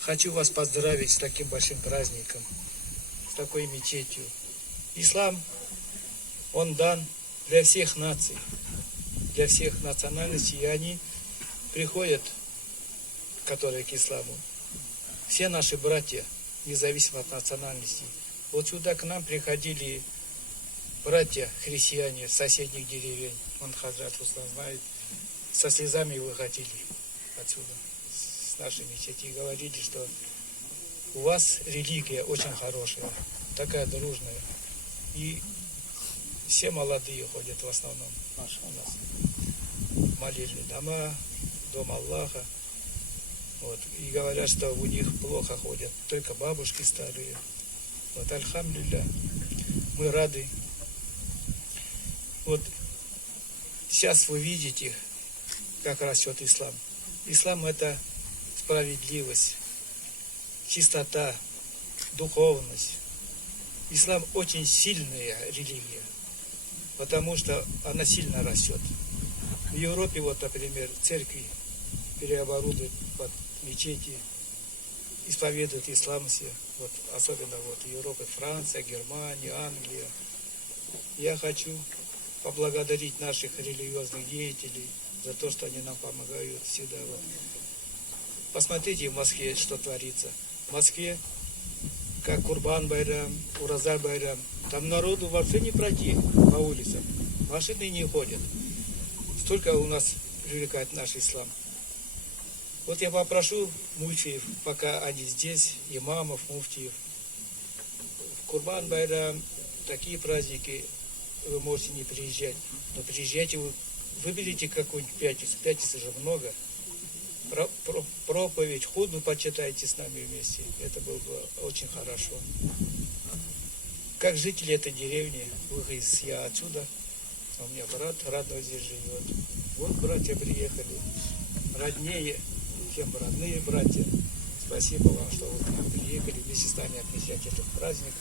Хочу вас поздравить с таким большим праздником, с такой мечетью. Ислам, он дан для всех наций, для всех национальностей, и они приходят, которые к исламу. Все наши братья, независимо от национальности. Вот сюда к нам приходили братья христиане с соседних деревень. Он Хазрат Руслан знает. Со слезами выходили отсюда, с нашей мечети, и говорили, что у вас религия очень хорошая, такая дружная. И все молодые ходят в основном у нас. Молельные дома, дом Аллаха. Вот. И говорят, что у них плохо ходят, только бабушки старые. Вот, альхамдулилля, мы рады. Вот сейчас вы видите, как растет ислам. Ислам — это справедливость, чистота, духовность. Ислам очень сильная религия, потому что она сильно растет. В Европе, вот, например, церкви переоборудуют под мечети, исповедуют ислам все. Вот, особенно вот Европа, Франция, Германия, Англия. Я хочу поблагодарить наших религиозных деятелей за то, что они нам помогают всегда. Вот. Посмотрите в Москве, что творится. В Москве, как Курбан Байрам, Ураза Байрам, там народу вообще не пройти по улицам. Машины не ходят. Столько у нас привлекает наш ислам. Вот я попрошу муфтиев, пока они здесь, имамов, муфтиев. В Курбан Байрам, такие праздники, вы можете не приезжать. Но приезжайте, вы выберите какую-нибудь пятницу. Пятницы же много. Проповедь, худбу почитайте с нами вместе. Это было бы очень хорошо. Как жители этой деревни, я отсюда, у меня брат родной здесь живет. Вот братья приехали, роднее, чем родные братья. Спасибо вам, что вы к нам приехали, вместе с нами отмечать этот праздник.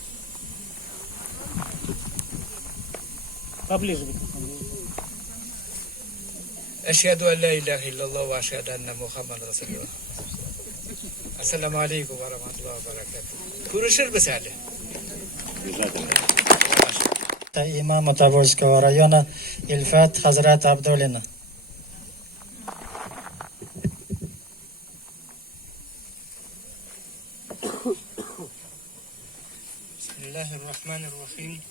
Поближе. Ашхаду ан ла илляха илляллах ва ашхаду анна Мухаммад Расулуллах. Ассаламу алейкум ва рахматуллахи ва баракатуху. Görüşürüz hali. Имама Тобольского района Ильфат Хазрат Абдуллина. Бисмиллахир-рахманир-рахим.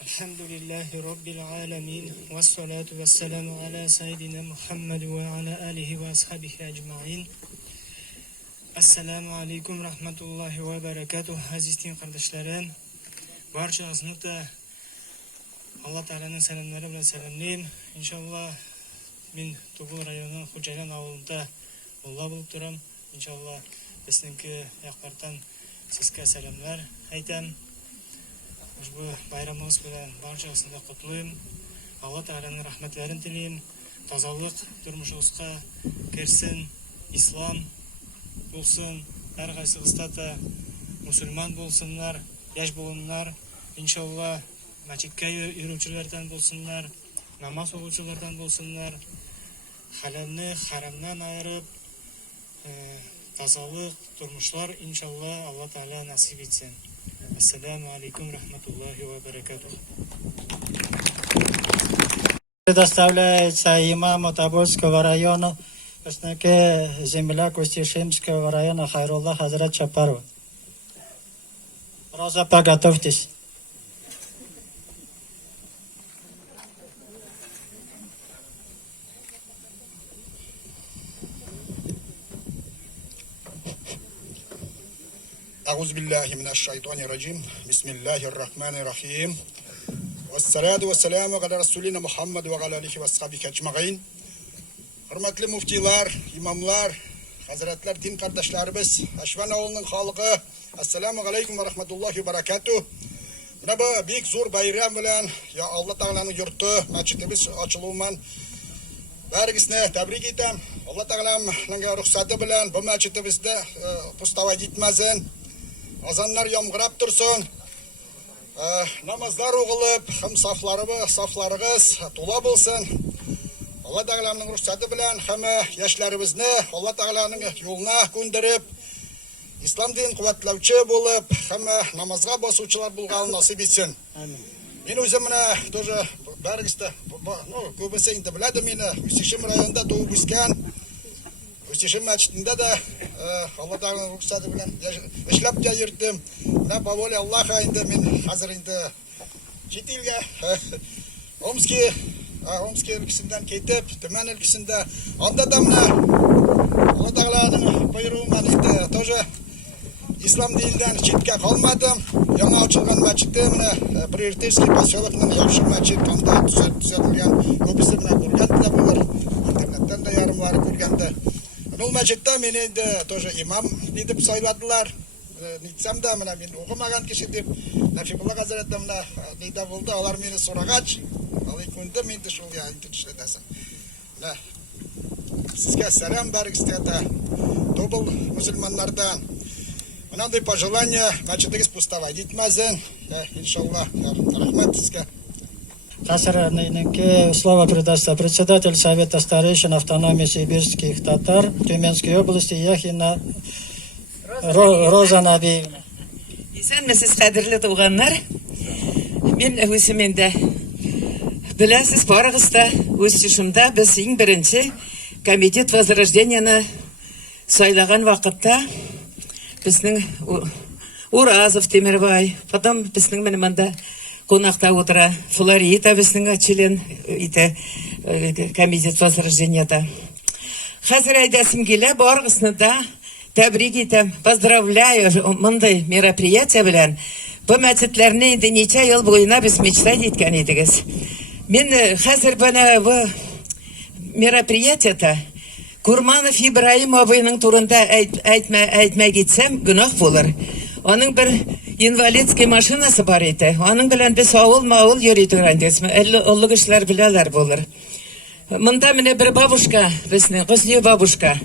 Альхамдулиллахи Раббил аламин. Вассалату вассаламу аля сайдина Мухаммаду ва аля алихи ва асхабихи аджмаин. Ассаламу алейкум рахматуллахи ва баракатух. Азиздин кардошларым, барчаңызны да Алла Тағаланың сәлемләре белән сәламлыйм. Иншалла, мин Тобол районының Хуҗайран авылында мулла булып торам. Иншалла, безнең яклардан сезгә сәламләр әйтәм. Бу байрамыбыз белән барчасын да котлыйм. Алла Тағаланың рәхмәтләрен телим. Тазалык тормышыбызга керсен, ислам булсын, һәркайсыбызда да мусульман булсыннар, яшь булыннар. Иншалла, мәчеткә йөрүчеләрдән булсыннар, намаз укучылардан булсыннар. Хәләлне харамнан айырып, тазалык тормышлар иншалла Алла Тәгалә насип итсен. Ассаламу алейкум рахматуллахи ва баракатух. Предоставляется имаму Тобольского района, земля Кустишимского района Хайрулла Хазрат Чапарова. Роза, подготовьтесь. أعوذ بالله من الشيطان الرجيم بسم الله الرحمن الرحيم والصلاة والسلام على رسولنا محمد وعلى آله وصحبه أجمعين. Hürmetli muftiler, imamlar, hazretler, din kardeşlerimiz, Aşvan oğlunun halkı, Esselamu Aleyküm ve Rahmetullahi ve Berekatuh. Bu büyük zor bayram bilen, ya Allah Teala'nın yurtu, mescidimiz açılığından Bergisine tebrik etem. Allah Teala'nın ruhsatı bilen bu mescidimizde pustava gitmesin. Azanlar yomgırap dursun. Namazlar oğulup, hem saflarımız tola bulsun. Allah Teala'nın ruhsatı bilen hem yaşlarımızı Allah Teala'nın yoluna gönderip İslam din kuvvetlavçı bulup hem namazga basuvçular bulğanı nasip etsin. Ben özümüne тоже Bergis'te köbüse indi biledim yine Üstişim rayonunda doğup üsken Üstişim mescidinde de Allah Teala'nın ruhsatı bilen işlep de yürüttüm. Ne bavoli Allah'a indi ben hazır indi. Çetilge Omski ülkesinden ketip, Tümen ülkesinde anda da mı Allah Teala'nın buyruğundan indi. Тоже ислам дininden çetke kalmadım. Yana açılgan мәчеттә менә приоритетский поселокның яхшы мәчет кандай төзәтелгән, күбесе менә күргән дә булыр. Интернеттан да ярымлары күргәндә. Ул мәчеттә мине инде тоже имам дип сайладылар. Нитсәм дә менә мин укымаган кеше дип Нафибулла хәзрәттә менә нидә булды, алар мине сорагач, алайкүндә мин дә шул инде төшәдәсен. Сезгә сәлам бәргестә тобыл мусульманнардан. Мынандай пожелание мәчетегез пустовать итмәсен. Иншаллах. Рахмәт сезгә. Слово предоставляет председатель Совета старейшин автономии сибирских татар Тюменской области Яхина Роза Набиевна. Исәнмесез, кадерле туганнар. Мин үсемендә беләсез, барыгыз да үз төшемдә без иң беренче комитет возрождениены сайлаган вакытта безнең Уразов Тимербай, потом безнең менә монда кунакта утыра Флорида безнең член иде комитет возрождениеда. Хәзер әйдәсем килә, барыгызны да тәбрик итәм, поздравляю мондай мероприятие белән. Бу мәчетләрне инде ничә ел буена без мечтать иткән идегез. Мин хәзер бана бу мероприятиеда Курманов Ибраим абыйның турында әйтмәй китсәм, гөнаһ булыр. Аның бер инвалидский машинасы бар иде. Аның белән без авыл-мавыл йөри торгандыз. Олы кешеләр беләләр булыр. Монда менә бер бабушка, безнең Гөсния бабушка,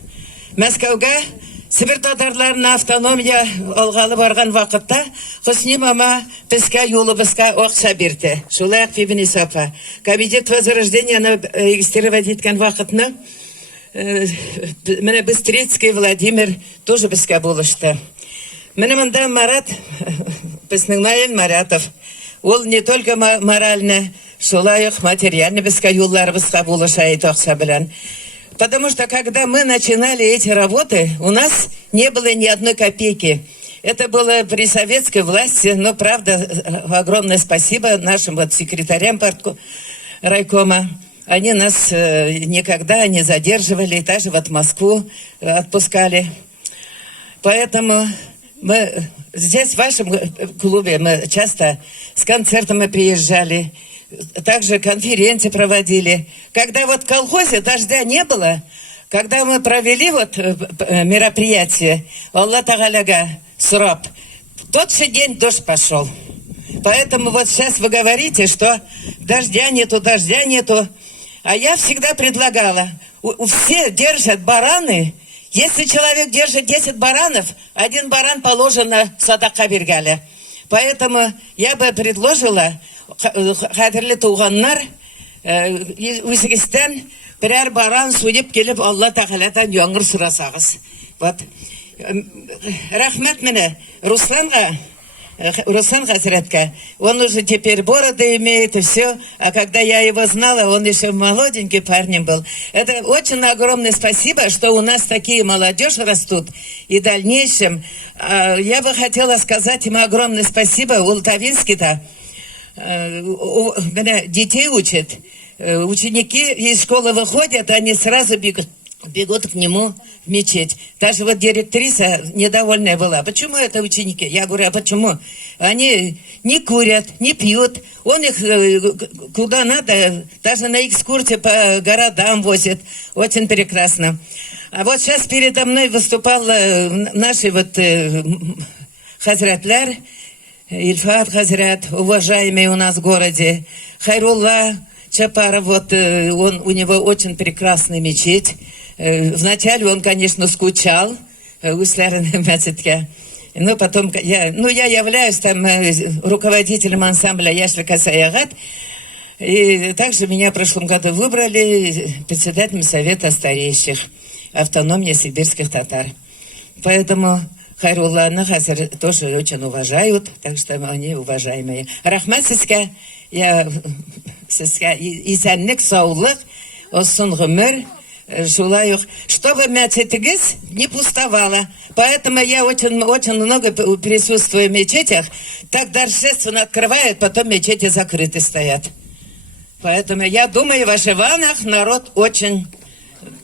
Мәскәүгә Сибир татарларына автономия алгалы барган вакытта Гөсни мама безгә юлыбызга акча бирде. Шулай ук Фибнис апа комитет возрождениены регистрировать иткән вакытны менә Быстрецкий Владимир тоже безгә булышты. Менә монда Марат, безнең Наил Маратов, ул не только морально, шулай ук материально безгә юлларыбызга булыша иде акча белән. Потому что когда мы начинали эти работы, у нас не было ни одной копейки. Это было при советской власти, но правда, огромное спасибо нашим вот секретарям райкома. Они нас никогда не задерживали, даже вот в Москву отпускали. Поэтому мы здесь, в вашем клубе, мы часто с концертами приезжали, также конференции проводили. Когда вот в колхозе дождя не было, когда мы провели вот мероприятие, Аллах Тагаляга сураб, в тот же день дождь пошел. Поэтому вот сейчас вы говорите, что дождя нету. А я всегда предлагала, все держат бараны. Если человек держит 10 баранов, 1 баран положено садака бергәле. Поэтому я бы предложила, хәдерле туганнар, үзегездән берәр баран суеп килеп Алла Тәгаләдән яңгыр сорасагыз. Вот. Рәхмәт менә Руслан хәзрәткә. Он уже теперь бороды имеет и все. А когда я его знала, он еще молоденький парнем был. Это очень огромное спасибо, что у нас такие молодежь растут. И в дальнейшем я бы хотела сказать ему огромное спасибо. Ултавинский-то детей учит. Ученики из школы выходят, они сразу бегут к нему в мечеть. Даже вот директриса недовольная была. Почему это ученики? Я говорю, а почему? Они не курят, не пьют. Он их куда надо, даже на экскурсии по городам возит. Очень прекрасно. А вот сейчас передо мной выступал наши вот хазратлар, Ильфат хазрат, уважаемый у нас в городе, Хайрулла Чапаров, вот у него очень прекрасная мечеть. Вначале он, конечно, скучал, но потом я являюсь там руководителем ансамбля Яшвика Саягат, и также меня в прошлом году выбрали председателем Совета старейших автономии сибирских татар. Поэтому Хайрулланы хәзер тоже очень уважают, так что они уважаемые. Рахмат сезгә, сезгә исәнлек, саулык, озын гомер. Шулай ук, чтобы мечетегез не пустовало. Поэтому я очень много присутствую в мечетях. Так торжественно открывают, потом мечети закрыты стоят. Поэтому я думаю, в Ашеванах народ очень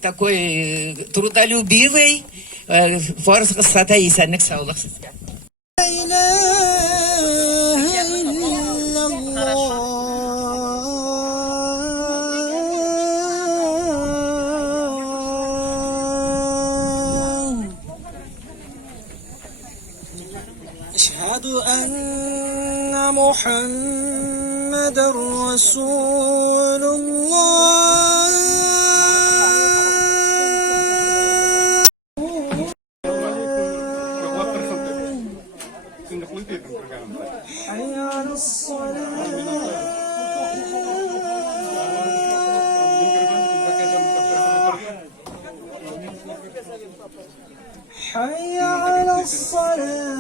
такой трудолюбивый. Форс-хастата исәнлек, саулык сезгә. محمد رسول الله. حي على الصلاة. حي على الصلاة.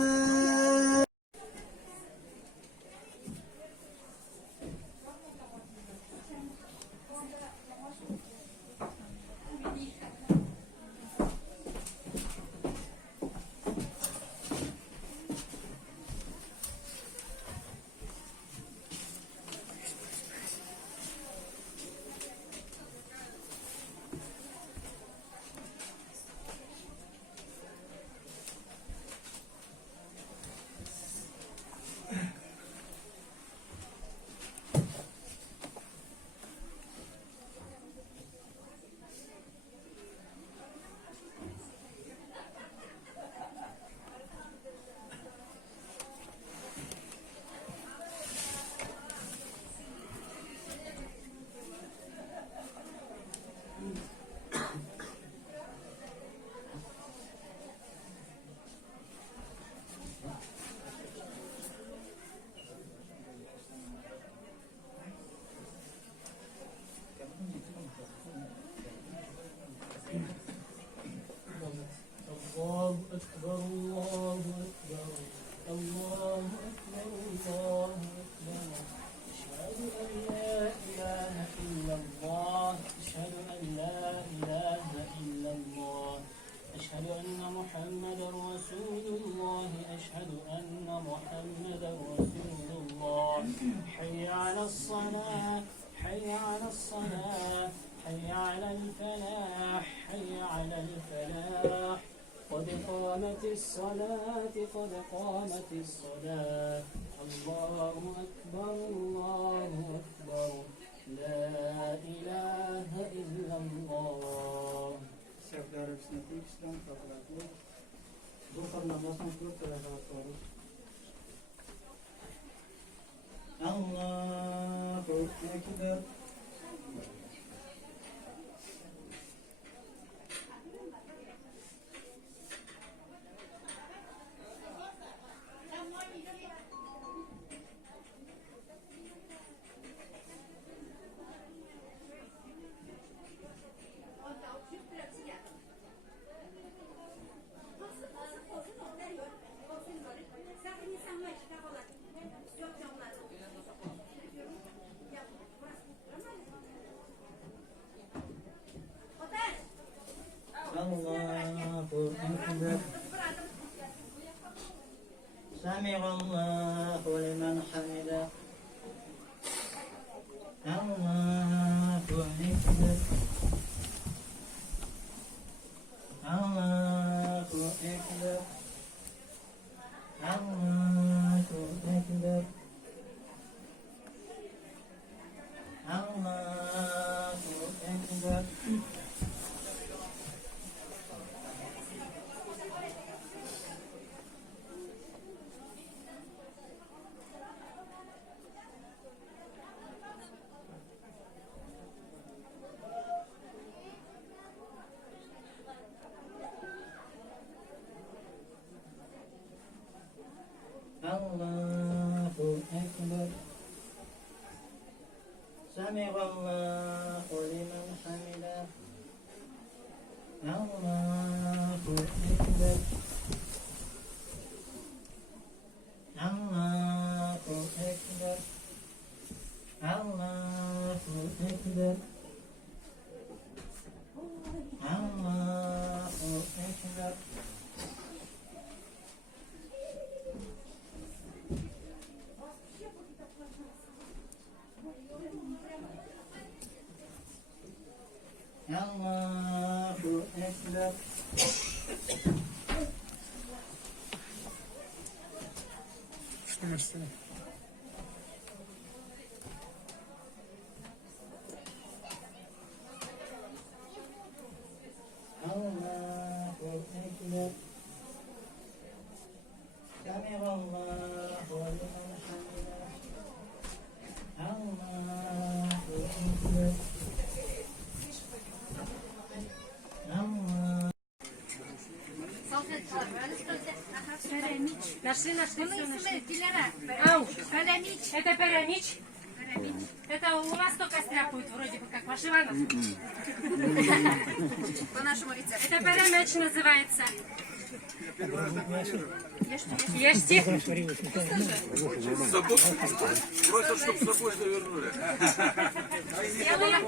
الله أكبر الله أكبر الله أكبر الله أكبر. أشهد أن لا إله إلا الله أشهد أن لا إله إلا الله أشهد أن محمدا رسول الله أشهد أن محمدا رسول الله. حي على الصلاة حي على الصلاة حي على الفلاح حي على الفلاح. قد قامت الصلاة قد قامت الصلاة. الله أكبر الله أكبر لا إله إلا الله. Sevgiler hepsine tek İslam kapıları. Bu namazdan 4 rekat var. Allahu Ekber. Allahu Ekber. Sami'allahu limen hamida. Allahu Ekber. Allahu Ekber. Allahu Ekber. Allahu Ekber. Allahu Ekber. Sami'allahu liman hamidah. Allahu Ekber. Allahu Ekber. Allahu Ekber. Allahu Ekber. Allahu Ekber. Allahu Ekber. Sami'allahu liman hamidah. Нашли. Ау, это пирамид. Это у нас только стряпают, вроде бы, как Вашиванов. По нашему рецепту. Это пирамид называется. Ешьте. Просто, чтобы с собой завернули. Сделаем.